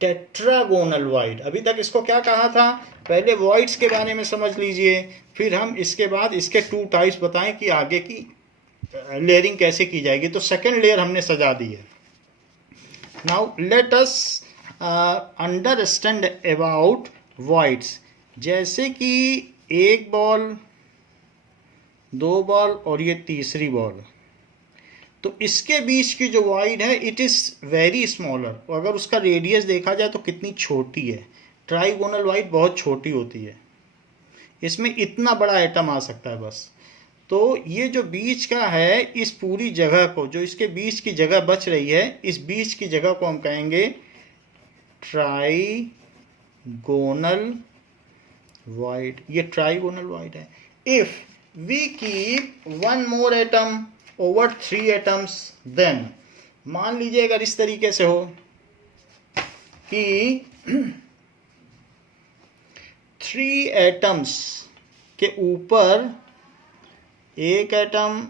टेट्रागोनल वॉइड। अभी तक इसको क्या कहा था, पहले वॉइड्स के बारे में समझ लीजिए, फिर हम इसके बाद इसके 2 टाइप्स बताएं कि आगे की लेयरिंग कैसे की जाएगी। तो सेकेंड लेयर हमने सजा दी है। Now let us understand about voids, जैसे कि 1 बॉल, 2 बॉल और ये तीसरी बॉल, तो इसके बीच की जो वॉइड है इट इज़ वेरी स्मॉलर, और अगर उसका रेडियस देखा जाए तो कितनी छोटी है, ट्राइगोनल वॉइड बहुत छोटी होती है, इसमें इतना बड़ा एटम आ सकता है बस। तो ये जो बीच का है, इस पूरी जगह को, जो इसके बीच की जगह बच रही है, इस बीच की जगह को हम कहेंगे ट्राइगोनल वॉइड, ये ट्राइगोनल वॉइड है। If we keep 1 more atom over 3 atoms, then मान लीजिए अगर इस तरीके से हो कि 3 एटम्स के ऊपर 1 एटम,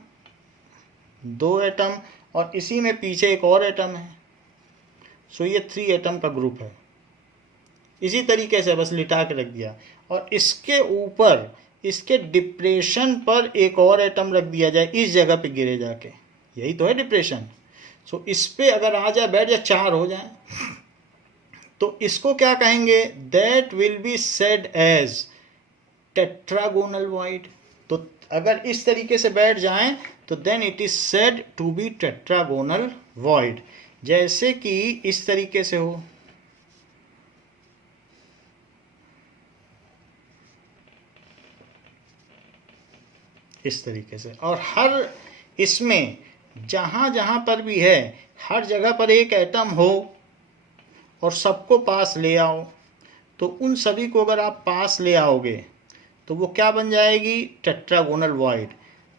2 एटम और इसी में पीछे एक और एटम है, सो ये 3 एटम का ग्रुप है। इसी तरीके से बस लिटा के रख दिया, और इसके ऊपर इसके डिप्रेशन पर एक और एटम रख दिया जाए, इस जगह पे गिरे जाके, यही तो है डिप्रेशन। सो इस पे अगर आ जाए, बैठ जाए, 4 हो जाए, तो इसको क्या कहेंगे? That will be said as tetragonal void. तो अगर इस तरीके से बैठ जाएं तो then it is said to be tetragonal void. जैसे कि इस तरीके से हो, इस तरीके से, और हर इसमें जहां जहां पर भी है हर जगह पर एक एटम हो और सबको पास ले आओ, तो उन सभी को अगर आप पास ले आओगे तो वो क्या बन जाएगी? Tetragonal void.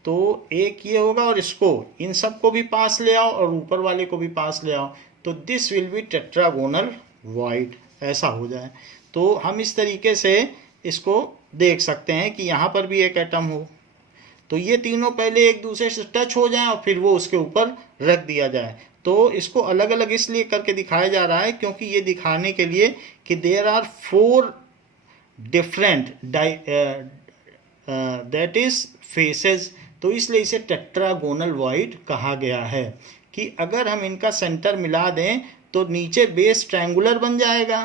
तो एक ये होगा और इसको, इन सब को भी पास ले आओ और ऊपर वाले को भी पास ले आओ, तो this will B tetragonal void, ऐसा हो जाए। तो हम इस तरीके से इसको देख सकते हैं कि यहाँ पर भी एक एटम हो, तो ये तीनों पहले एक दूसरे से टच हो जाएं और फिर वो उसके ऊपर रख दिया जाए। तो इसको अलग अलग इसलिए करके दिखाया जा रहा है क्योंकि ये दिखाने के लिए कि there are 4 different that is faces, तो इसलिए इसे टेट्रागोनल वॉइड कहा गया है कि अगर हम इनका सेंटर मिला दें तो नीचे बेस ट्रायंगुलर बन जाएगा,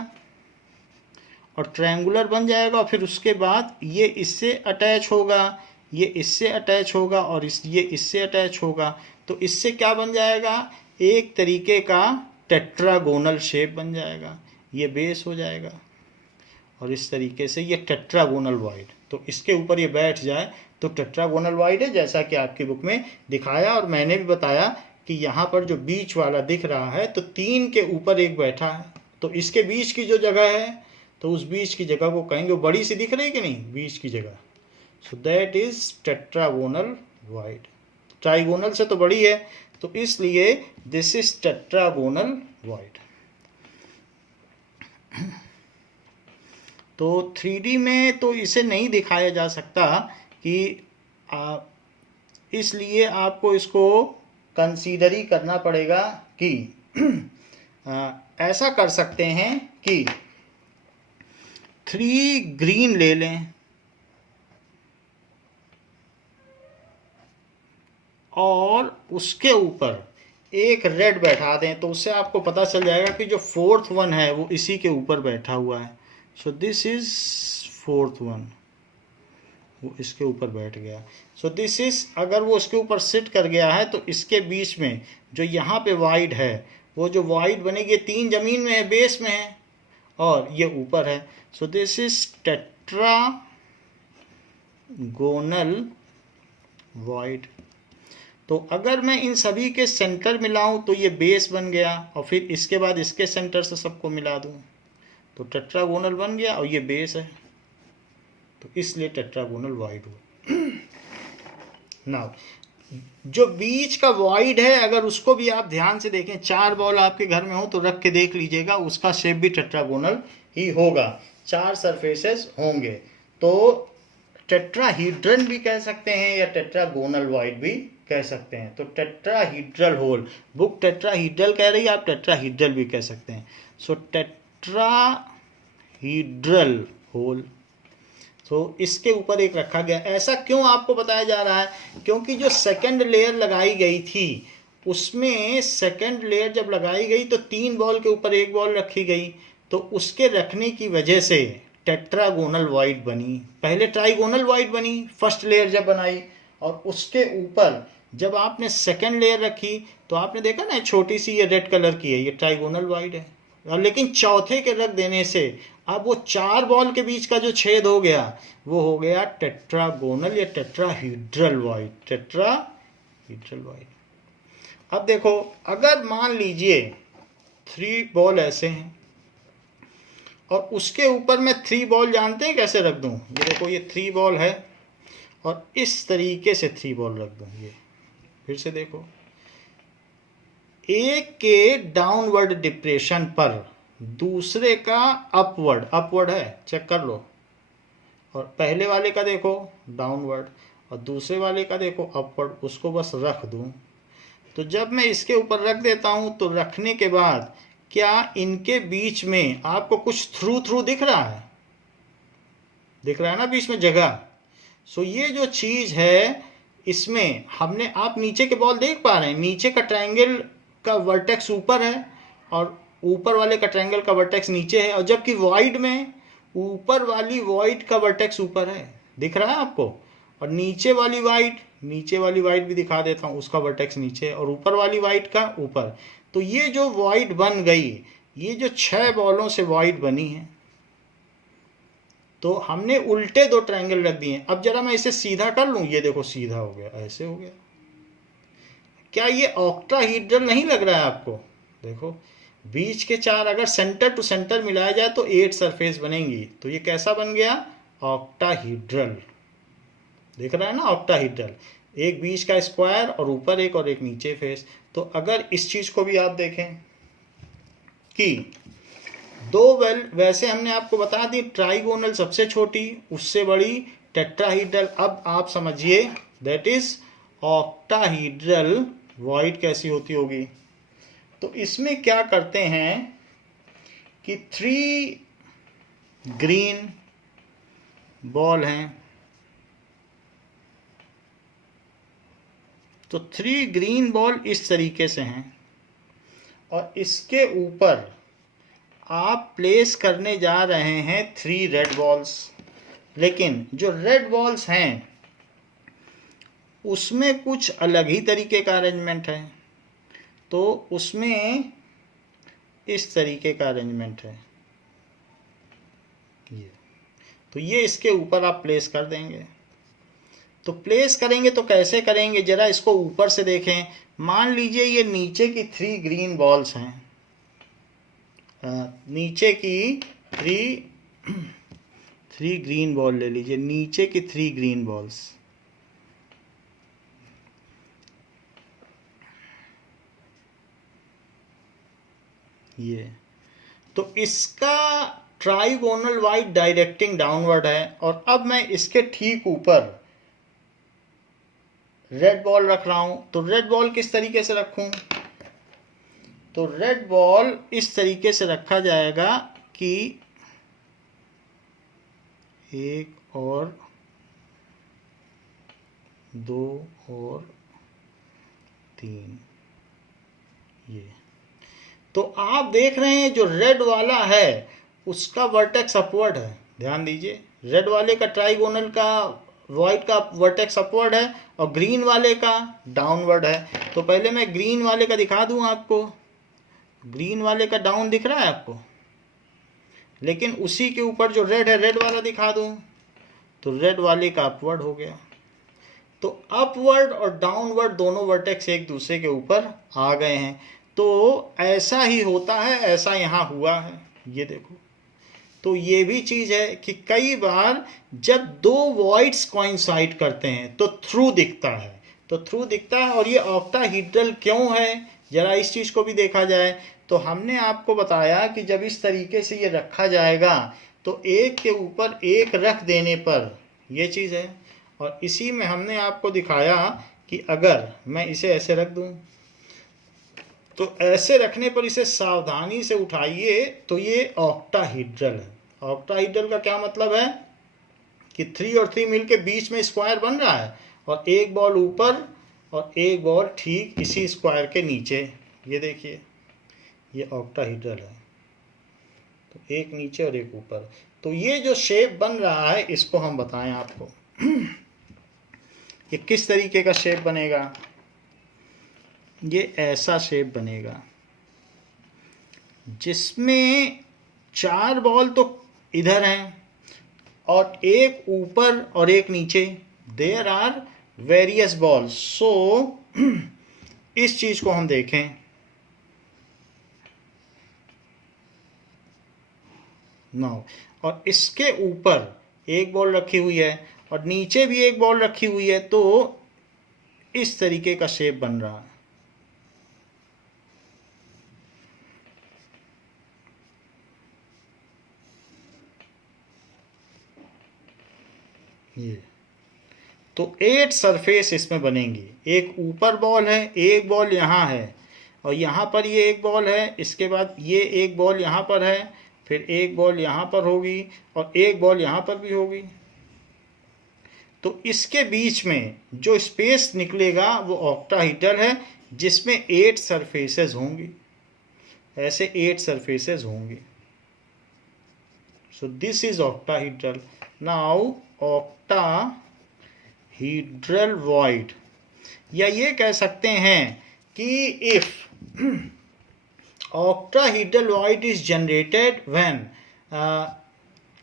और ट्रायंगुलर बन जाएगा और फिर उसके बाद ये इससे अटैच होगा, ये इससे अटैच होगा और ये इससे अटैच होगा, तो इससे क्या बन जाएगा? एक तरीके का टेट्रागोनल शेप बन जाएगा, ये बेस हो जाएगा और इस तरीके से ये टेट्रागोनल वॉइड। तो इसके ऊपर ये बैठ जाए तो टेट्रागोनल वॉइड है, जैसा कि आपकी बुक में दिखाया और मैंने भी बताया कि यहाँ पर जो बीच वाला दिख रहा है तो 3 के ऊपर एक बैठा है, तो इसके बीच की जो जगह है तो उस बीच की जगह को कहेंगे, वो बड़ी सी दिख रही है कि नहीं, बीच की जगह, so that is tetragonal void. Trigonal से तो बड़ी है, तो इसलिए दिस इज टेट्रागोनल वॉइड। तो 3D में तो इसे नहीं दिखाया जा सकता कि इसलिए आपको इसको कंसीडर ही करना पड़ेगा कि ऐसा कर सकते हैं कि 3 ग्रीन ले लें और उसके ऊपर एक रेड बैठा दें, तो उससे आपको पता चल जाएगा कि जो 4th वन है वो इसी के ऊपर बैठा हुआ है। So this is 4th one, वो इसके ऊपर बैठ गया। सो दिस इज, अगर वो इसके ऊपर सिट कर गया है तो इसके बीच में जो यहाँ पे वाइड है, वो जो वाइड बनेगी, 3 जमीन में है, बेस में है और ये ऊपर है। So this is tetragonal void. तो अगर मैं इन सभी के सेंटर मिलाऊं तो ये बेस बन गया और फिर इसके बाद इसके सेंटर से सबको मिला दूं तो टेट्रागोनल बन गया और ये बेस है, तो इसलिए टेट्रागोनल वॉइड हुआ। नाउ जो बीच का वॉइड है, अगर उसको भी आप ध्यान से देखें, 4 बॉल आपके घर में हो तो रख के देख लीजिएगा, उसका शेप भी टेट्रागोनल ही होगा, 4 सरफेसेस होंगे। तो टेट्राहीड्रन भी कह सकते हैं या टेट्रागोनल वॉइड भी कह सकते हैं। तो टेट्राहीड्रल होल, बुक टेट्राहीड्रल कह रही है, आप टेट्राहीड्रल भी कह सकते हैं। सो टेट्राहीड्रल होल, तो इसके ऊपर एक रखा गया। ऐसा क्यों आपको बताया जा रहा है? क्योंकि जो सेकंड लेयर लगाई गई थी उसमें, सेकंड लेयर जब लगाई गई तो 3 बॉल के ऊपर एक बॉल रखी गई, तो उसके रखने की वजह से टेट्रागोनल वॉइड बनी। पहले ट्राइगोनल वॉइड बनी फर्स्ट लेयर जब बनाई, और उसके ऊपर जब आपने सेकंड लेयर रखी तो आपने देखा ना, छोटी सी ये रेड कलर की है, ये ट्राइगोनल वॉइड है, और लेकिन चौथे के रख देने से अब वो 4 बॉल के बीच का जो छेद हो गया वो हो गया टेट्रागोनल या टेट्राहीड्रल वॉइड, टेट्राहीड्रल वॉइड। अब देखो, अगर मान लीजिए 3 बॉल ऐसे हैं और उसके ऊपर मैं 3 बॉल, जानते हैं कैसे रख दूं? ये देखो, ये 3 बॉल है और इस तरीके से 3 बॉल रख दूं। ये फिर से देखो, एक के डाउनवर्ड डिप्रेशन पर दूसरे का अपवर्ड, अपवर्ड है, चेक कर लो, और पहले वाले का देखो डाउनवर्ड और दूसरे वाले का देखो अपवर्ड, उसको बस रख दूं। तो जब मैं इसके ऊपर रख देता हूं तो रखने के बाद क्या इनके बीच में आपको कुछ थ्रू थ्रू दिख रहा है? दिख रहा है ना बीच में जगह। सो ये जो चीज है इसमें हमने, आप नीचे के बॉल देख पा रहे हैं, नीचे का ट्रायंगल का वर्टेक्स ऊपर है और ऊपर वाले का ट्रायंगल का वर्टेक्स नीचे है, और जबकि वॉइड में ऊपर वाली वॉइड का वर्टेक्स ऊपर है, दिख रहा है आपको, और नीचे वाली वाइड भी दिखा देता हूँ, उसका वर्टेक्स नीचे और ऊपर वाली वाइड का ऊपर। तो ये जो वॉइड बन गई, ये जो 6 बॉलों से वॉइड बनी है, तो हमने उल्टे 2 ट्रायंगल रख दिए। अब जरा मैं इसे सीधा कर लूँ, ये देखो सीधा हो गया, ऐसे हो गया। क्या ये ऑक्टाहीड्रल नहीं लग रहा है आपको? देखो बीच के 4 अगर सेंटर टू सेंटर मिलाया जाए तो 8 सरफेस बनेंगी, तो ये कैसा बन गया? ऑक्टाहीड्रल। दिख रहा है ना, ऑक्टाहीड्रल, एक बीच का स्क्वायर और ऊपर एक और एक नीचे फेस। तो अगर इस चीज को भी आप देखें कि 2 वैसे हमने आपको बता दी ट्राइगोनल सबसे छोटी, उससे बड़ी टेट्राहीड्रल। अब आप समझिए दैट इज ऑक्टाहीड्रल वॉइड कैसी होती होगी। तो इसमें क्या करते हैं कि 3 ग्रीन बॉल हैं, तो 3 ग्रीन बॉल इस तरीके से हैं, और इसके ऊपर आप प्लेस करने जा रहे हैं 3 रेड बॉल्स। लेकिन जो रेड बॉल्स हैं उसमें कुछ अलग ही तरीके का अरेंजमेंट है, तो उसमें इस तरीके का अरेंजमेंट है ये। तो ये इसके ऊपर आप प्लेस कर देंगे। तो प्लेस करेंगे तो कैसे करेंगे, जरा इसको ऊपर से देखें। मान लीजिए ये नीचे की 3 ग्रीन बॉल्स हैं, नीचे की 3 ग्रीन बॉल ले लीजिए, नीचे की 3 ग्रीन बॉल्स। ये तो इसका ट्राइगोनल वाइड डायरेक्टिंग डाउनवर्ड है, और अब मैं इसके ठीक ऊपर रेड बॉल रख रहा हूं। तो रेड बॉल किस तरीके से रखूं? तो रेड बॉल इस तरीके से रखा जाएगा कि 1 और 2 और 3, ये। तो आप देख रहे हैं जो रेड वाला है उसका वर्टेक्स अपवर्ड है, ध्यान दीजिए। रेड वाले का ट्राइगोनल का वॉइड का वर्टेक्स अपवर्ड है और ग्रीन वाले का डाउनवर्ड है। तो पहले मैं ग्रीन वाले का दिखा दूं आपको, ग्रीन वाले का डाउन दिख रहा है आपको, लेकिन उसी के ऊपर जो रेड है, रेड वाला दिखा दूं तो रेड वाले का अपवर्ड हो गया। तो अपवर्ड और डाउनवर्ड दोनों वर्टेक्स एक दूसरे के ऊपर आ गए हैं। तो ऐसा ही होता है, ऐसा यहाँ हुआ है, ये देखो। तो ये भी चीज है कि कई बार जब 2 वॉइड्स कोइंसाइड करते हैं तो थ्रू दिखता है, तो थ्रू दिखता है। और ये ऑक्टाहीड्रल क्यों है, जरा इस चीज को भी देखा जाए। तो हमने आपको बताया कि जब इस तरीके से ये रखा जाएगा तो एक के ऊपर एक रख देने पर ये चीज है। और इसी में हमने आपको दिखाया कि अगर मैं इसे ऐसे रख दूं, तो ऐसे रखने पर इसे सावधानी से उठाइए तो ये ऑक्टाहीड्रल है। ऑक्टाहीड्रल का क्या मतलब है कि 3 और 3 मिलके बीच में स्क्वायर बन रहा है, और एक बॉल ऊपर और एक बॉल ठीक इसी स्क्वायर के नीचे। ये देखिए, ये ऑक्टाहीड्रल है, तो एक नीचे और एक ऊपर। तो ये जो शेप बन रहा है इसको हम बताएं आपको ये किस तरीके का शेप बनेगा। ये ऐसा शेप बनेगा जिसमें 4 बॉल तो इधर हैं और एक ऊपर और एक नीचे। There are various balls. So इस चीज को हम देखें, नाउ, और इसके ऊपर एक बॉल रखी हुई है और नीचे भी एक बॉल रखी हुई है, तो इस तरीके का शेप बन रहा है। ये तो 8 सरफेस इसमें बनेंगी। एक ऊपर बॉल है, एक बॉल यहाँ है, और यहाँ पर ये एक बॉल है, इसके बाद ये एक बॉल यहाँ पर है, फिर एक बॉल यहाँ पर होगी और एक बॉल यहाँ पर भी होगी। तो इसके बीच में जो स्पेस निकलेगा वो ऑक्टाहीड्रल है जिसमें 8 सरफेसेस होंगी। ऐसे 8 सरफेसेस होंगी। सो this is octahedral. Now octahedral void, या ये कह सकते हैं कि if octahedral void is generated when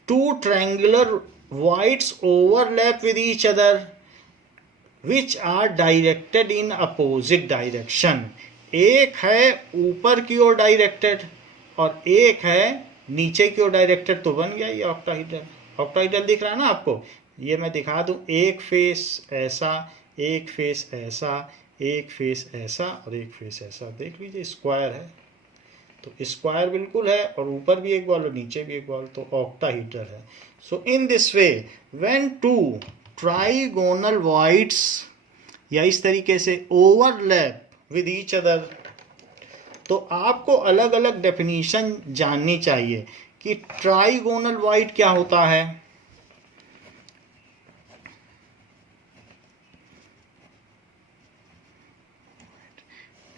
two triangular voids overlap with each other which are directed in opposite direction। एक है ऊपर की ओर डायरेक्टेड और एक है नीचे की ओर डायरेक्टेड, तो बन गया ये ऑक्टाहीड्रल। ऑक्टाहीड्रल दिख रहा है ना आपको? ये मैं दिखा दूं, एक फेस ऐसा, एक फेस ऐसा, एक फेस ऐसा और एक फेस ऐसा। देख लीजिए स्क्वायर है, तो स्क्वायर बिल्कुल है और ऊपर भी एक बॉल और नीचे भी एक बॉल, तो ऑक्टाहीड्रल है। So in this way when two trigonal voids, या इस तरीके से ओवरलैप विद ईच अदर, तो आपको अलग अलग डेफिनेशन जाननी चाहिए कि ट्राइगोनल वॉइड क्या होता है।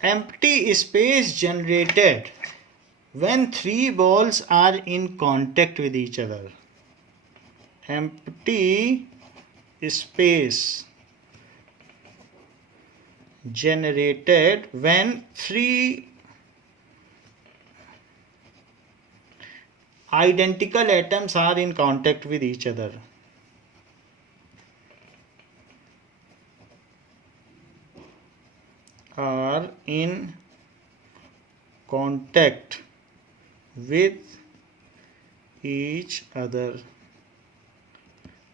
empty space generated when three balls are in contact with each other। empty space generated when three identical atoms are in contact with each other। are in contact with each other,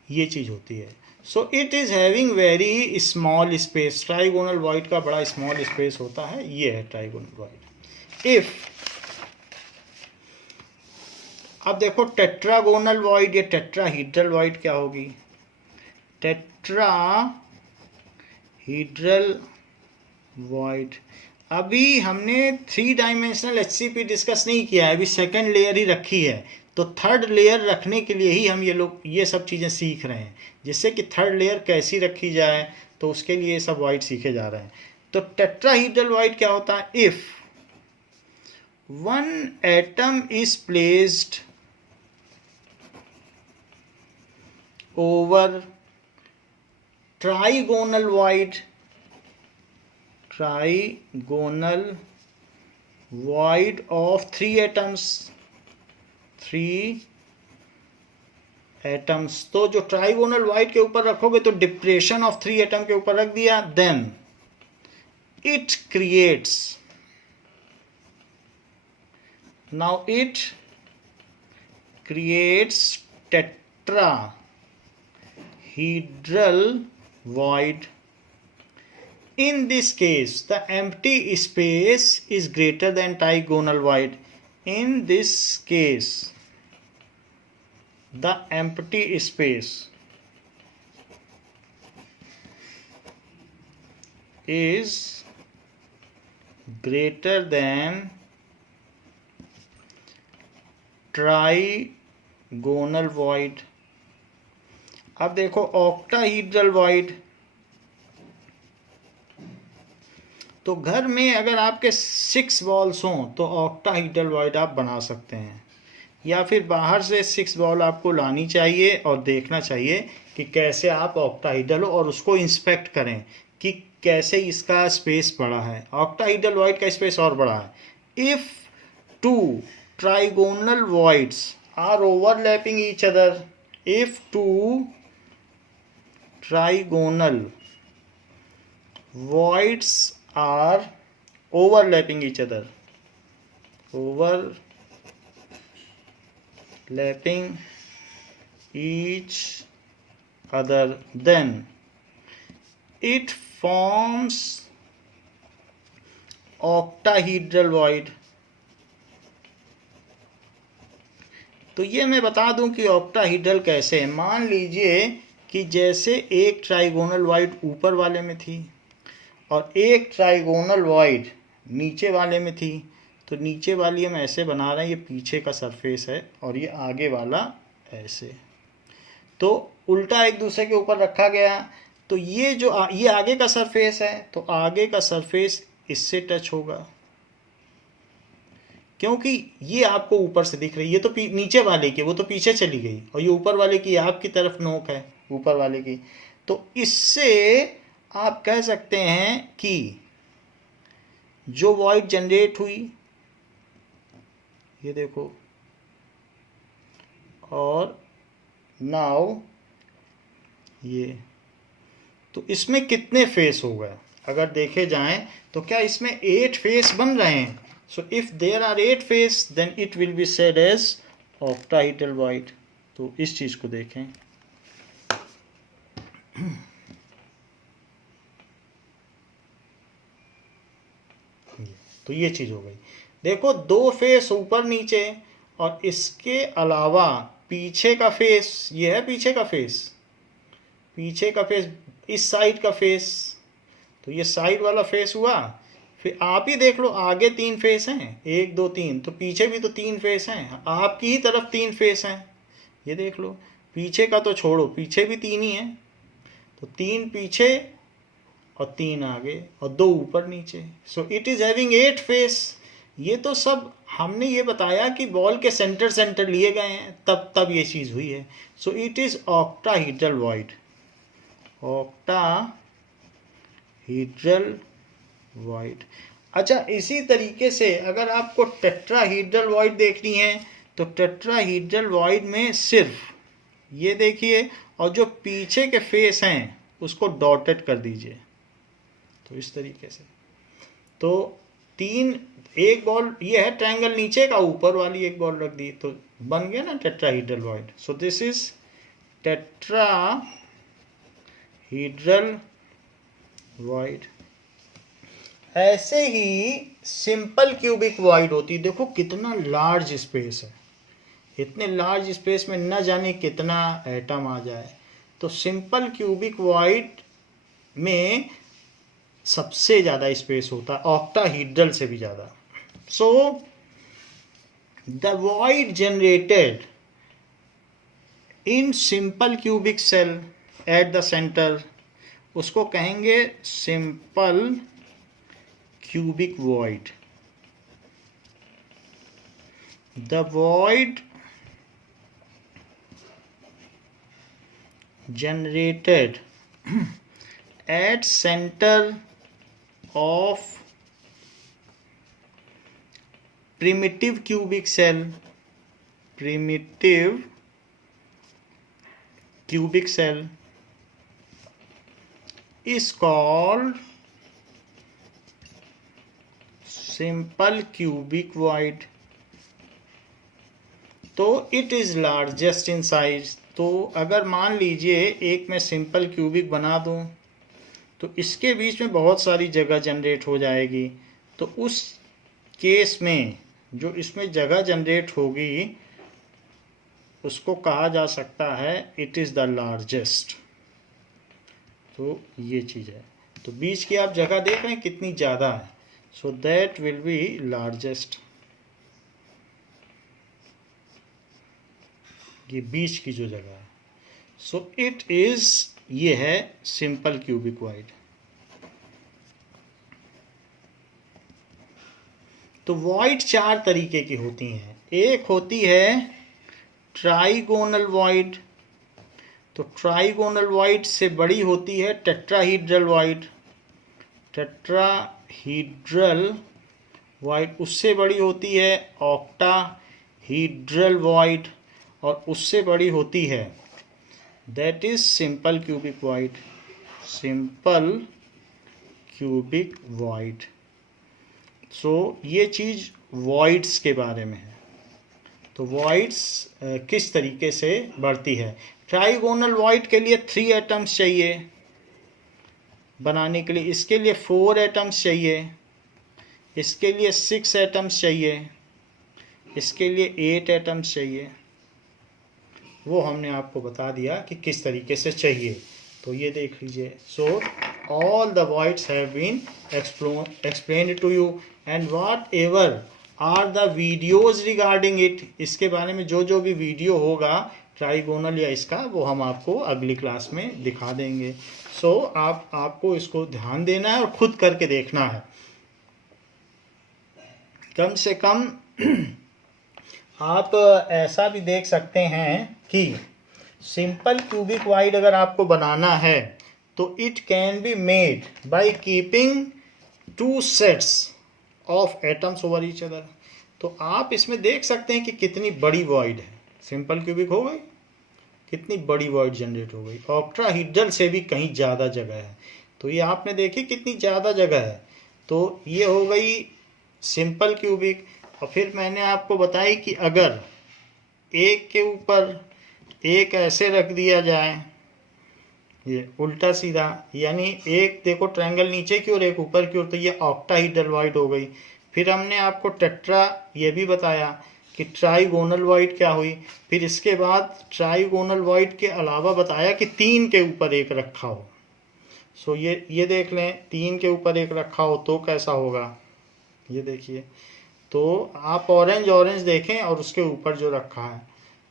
ये चीज होती है। सो it is having very small space. Trigonal void का बड़ा small space होता है, ये है ट्राइगोनल वॉइड। इफ अब देखो टेट्रागोनल वॉइड या टेट्राहीड्रल वॉइड क्या होगी? टेट्राहीड्रल वॉइड, अभी हमने 3 डायमेंशनल HCP डिस्कस नहीं किया है, अभी सेकंड लेयर ही रखी है। तो थर्ड लेयर रखने के लिए ही हम ये सब चीज़ें सीख रहे हैं, जिससे कि थर्ड लेयर कैसी रखी जाए, तो उसके लिए ये सब वॉइड सीखे जा रहे हैं। तो टेट्राहीड्रल वॉइड क्या होता है? If one atom is placed over trigonal void, trigonal void of 3 atoms, 3 atoms। तो जो ट्राइगोनल वॉइड के ऊपर रखोगे तो डिप्रेशन ऑफ 3 एटम के ऊपर रख दिया, then it creates, now it creates tetrahedral void। In this case, the empty space is greater than trigonal void। In this case, the empty space is greater than trigonal void। अब देखो octahedral void, तो घर में अगर आपके 6 balls हों तो octahedral void आप बना सकते हैं, या फिर बाहर से 6 बॉल आपको लानी चाहिए और देखना चाहिए कि कैसे आप ऑक्टाहीड्रल हो, और उसको इंस्पेक्ट करें कि कैसे इसका स्पेस बड़ा है। ऑक्टाहीड्रल वॉइड का स्पेस और बड़ा है। If 2 trigonal voids are overlapping each other, if 2 trigonal voids are overlapping each other, overlapping each other, then it forms octahedral void। तो ये मैं बता दूं कि ऑक्टाहीड्रल कैसे है। मान लीजिए कि जैसे एक ट्राइगोनल वॉइड ऊपर वाले में थी और एक ट्राइगोनल वॉइड नीचे वाले में थी, तो नीचे वाली हम ऐसे बना रहे हैं, ये पीछे का सरफेस है और ये आगे वाला ऐसे, तो उल्टा एक दूसरे के ऊपर रखा गया। तो ये जो ये आगे का सरफेस है, तो आगे का सरफेस इससे टच होगा, क्योंकि ये आपको ऊपर से दिख रही है, ये तो नीचे वाले की, वो तो पीछे चली गई, और ये ऊपर वाले की आपकी तरफ नोक है, ऊपर वाले की। तो इससे आप कह सकते हैं कि जो वॉइड जनरेट हुई, ये देखो, और नाउ ये, तो इसमें कितने फेस हो गए अगर देखे जाएं तो क्या इसमें 8 फेस बन रहे हैं। So if there are 8 face then it will be said as octahedral void. तो इस चीज को देखें, तो ये चीज हो गई। देखो 2 फेस ऊपर नीचे, और इसके अलावा पीछे का फेस, ये है पीछे का फेस, पीछे का फेस, इस साइड का फेस, तो ये साइड वाला फेस हुआ। फिर आप ही देख लो, आगे 3 फेस हैं, 1 2 3, तो पीछे भी तो 3 फेस हैं, आपकी ही तरफ 3 फेस हैं। ये देख लो, पीछे का तो छोड़ो, पीछे भी 3 ही हैं, तो 3 पीछे और 3 आगे और 2 ऊपर नीचे। सो इट इज हैविंग 8 फेस। ये तो सब हमने ये बताया कि बॉल के सेंटर लिए गए हैं, तब ये चीज हुई है। सो it is octahedral void, octahedral void. अच्छा, इसी तरीके से अगर आपको टेट्राहेड्रल वॉइड देखनी है तो टेट्राहेड्रल वॉइड में सिर्फ ये देखिए, और जो पीछे के फेस हैं उसको डॉटेड कर दीजिए, तो इस तरीके से। तो 3, एक बॉल ये है ट्रायंगल नीचे का, ऊपर वाली एक बॉल रख दी, तो बन गया ना tetrahedral void. So this is tetrahedral void. ऐसे ही सिंपल क्यूबिक वॉइड होती, देखो कितना लार्ज स्पेस है, इतने लार्ज स्पेस में न जाने कितना एटम आ जाए। तो सिंपल क्यूबिक वॉइड में सबसे ज़्यादा स्पेस होता है, ऑक्टाहेड्रल से भी ज़्यादा। So the void generated in simple cubic cell at the centre, उसको कहेंगे simple cubic void. The void generated at center of primitive cubic cell is called simple cubic void. तो it is largest in size। तो अगर मान लीजिए एक मैं simple cubic बना दूं तो इसके बीच में बहुत सारी जगह जनरेट हो जाएगी, तो उस केस में जो इसमें जगह जनरेट होगी उसको कहा जा सकता है इट इज़ द लार्जेस्ट। तो ये चीज़ है, तो बीच की आप जगह देख रहे हैं कितनी ज़्यादा है, so that will B largest. ये बीच की जो जगह है, सो इट इज, ये है सिंपल क्यूबिक वॉइड। तो वॉइड 4 तरीके की होती हैं। एक होती है ट्राइगोनल वॉइड, तो ट्राइगोनल वॉइड से बड़ी होती है टेट्राहेड्रल वॉइड। टेट्राहेड्रल वॉइड उससे बड़ी होती है ऑक्टाहेड्रल वॉइड, और उससे बड़ी होती है that is simple cubic void. Simple cubic void. So ये चीज़ वॉइड्स के बारे में है। तो वॉइड्स किस तरीके से बढ़ती है। ट्राइगोनल वॉइड के लिए 3 एटम्स चाहिए बनाने के लिए, इसके लिए 4 एटम्स चाहिए, इसके लिए 6 एटम्स चाहिए, इसके लिए 8 एटम्स चाहिए। वो हमने आपको बता दिया कि किस तरीके से चाहिए, तो ये देख लीजिए। So all the voids have been explained to you, and whatever are the videos regarding it, इसके बारे में जो जो भी वीडियो होगा ट्राइगोनल या इसका, वो हम आपको अगली क्लास में दिखा देंगे। सो आपको इसको ध्यान देना है और खुद करके देखना है। कम से कम आप ऐसा भी देख सकते हैं कि सिंपल क्यूबिक वाइड अगर आपको बनाना है तो it can be made by keeping 2 sets of atoms over each other. तो आप इसमें देख सकते हैं कि कितनी बड़ी वॉइड है। सिंपल क्यूबिक हो गई, कितनी बड़ी वॉइड जनरेट हो गई। ऑक्टाहीड्रल से भी कहीं ज़्यादा जगह है, तो ये आपने देखी कितनी ज़्यादा जगह है। तो ये हो गई सिंपल क्यूबिक। और फिर मैंने आपको बताई कि अगर एक के ऊपर एक ऐसे रख दिया जाए, ये उल्टा सीधा, यानी एक देखो ट्रायंगल नीचे की और एक ऊपर की ओर, तो ये ऑक्टाहीड्रल वॉइड हो गई। फिर हमने आपको टेट्रा ये भी बताया कि ट्राइगोनल वॉइड क्या हुई। फिर इसके बाद ट्राइगोनल वॉइड के अलावा बताया कि 3 के ऊपर एक रखा हो। सो ये देख लें, 3 के ऊपर एक रखा हो तो कैसा होगा, ये देखिए। तो आप ऑरेंज देखें और उसके ऊपर जो रखा है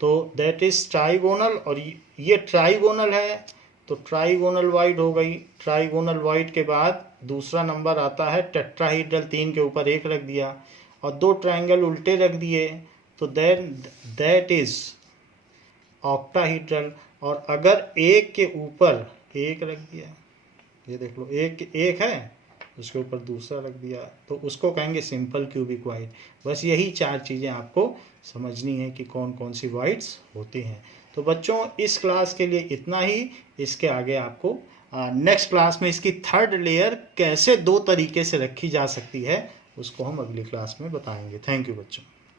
तो दैट इज ट्राइगोनल, और ये ट्राइगोनल है तो ट्राइगोनल वाइड हो गई। ट्राइगोनल वाइड के बाद दूसरा नंबर आता है टेट्राहीड्रल, 3 के ऊपर एक रख दिया और 2 ट्रायंगल उल्टे रख दिए तो देन दैट इज ऑक्टाहीड्रल। और अगर एक के ऊपर एक रख दिया, ये देख लो एक है उसके ऊपर दूसरा रख दिया, तो उसको कहेंगे सिंपल क्यूबिक वाइड। बस यही 4 चीज़ें आपको समझनी है कि कौन कौन सी वाइड्स होती हैं। तो बच्चों इस क्लास के लिए इतना ही। इसके आगे आपको नेक्स्ट क्लास में इसकी 3rd लेयर कैसे 2 तरीके से रखी जा सकती है उसको हम अगली क्लास में बताएंगे। थैंक यू बच्चों।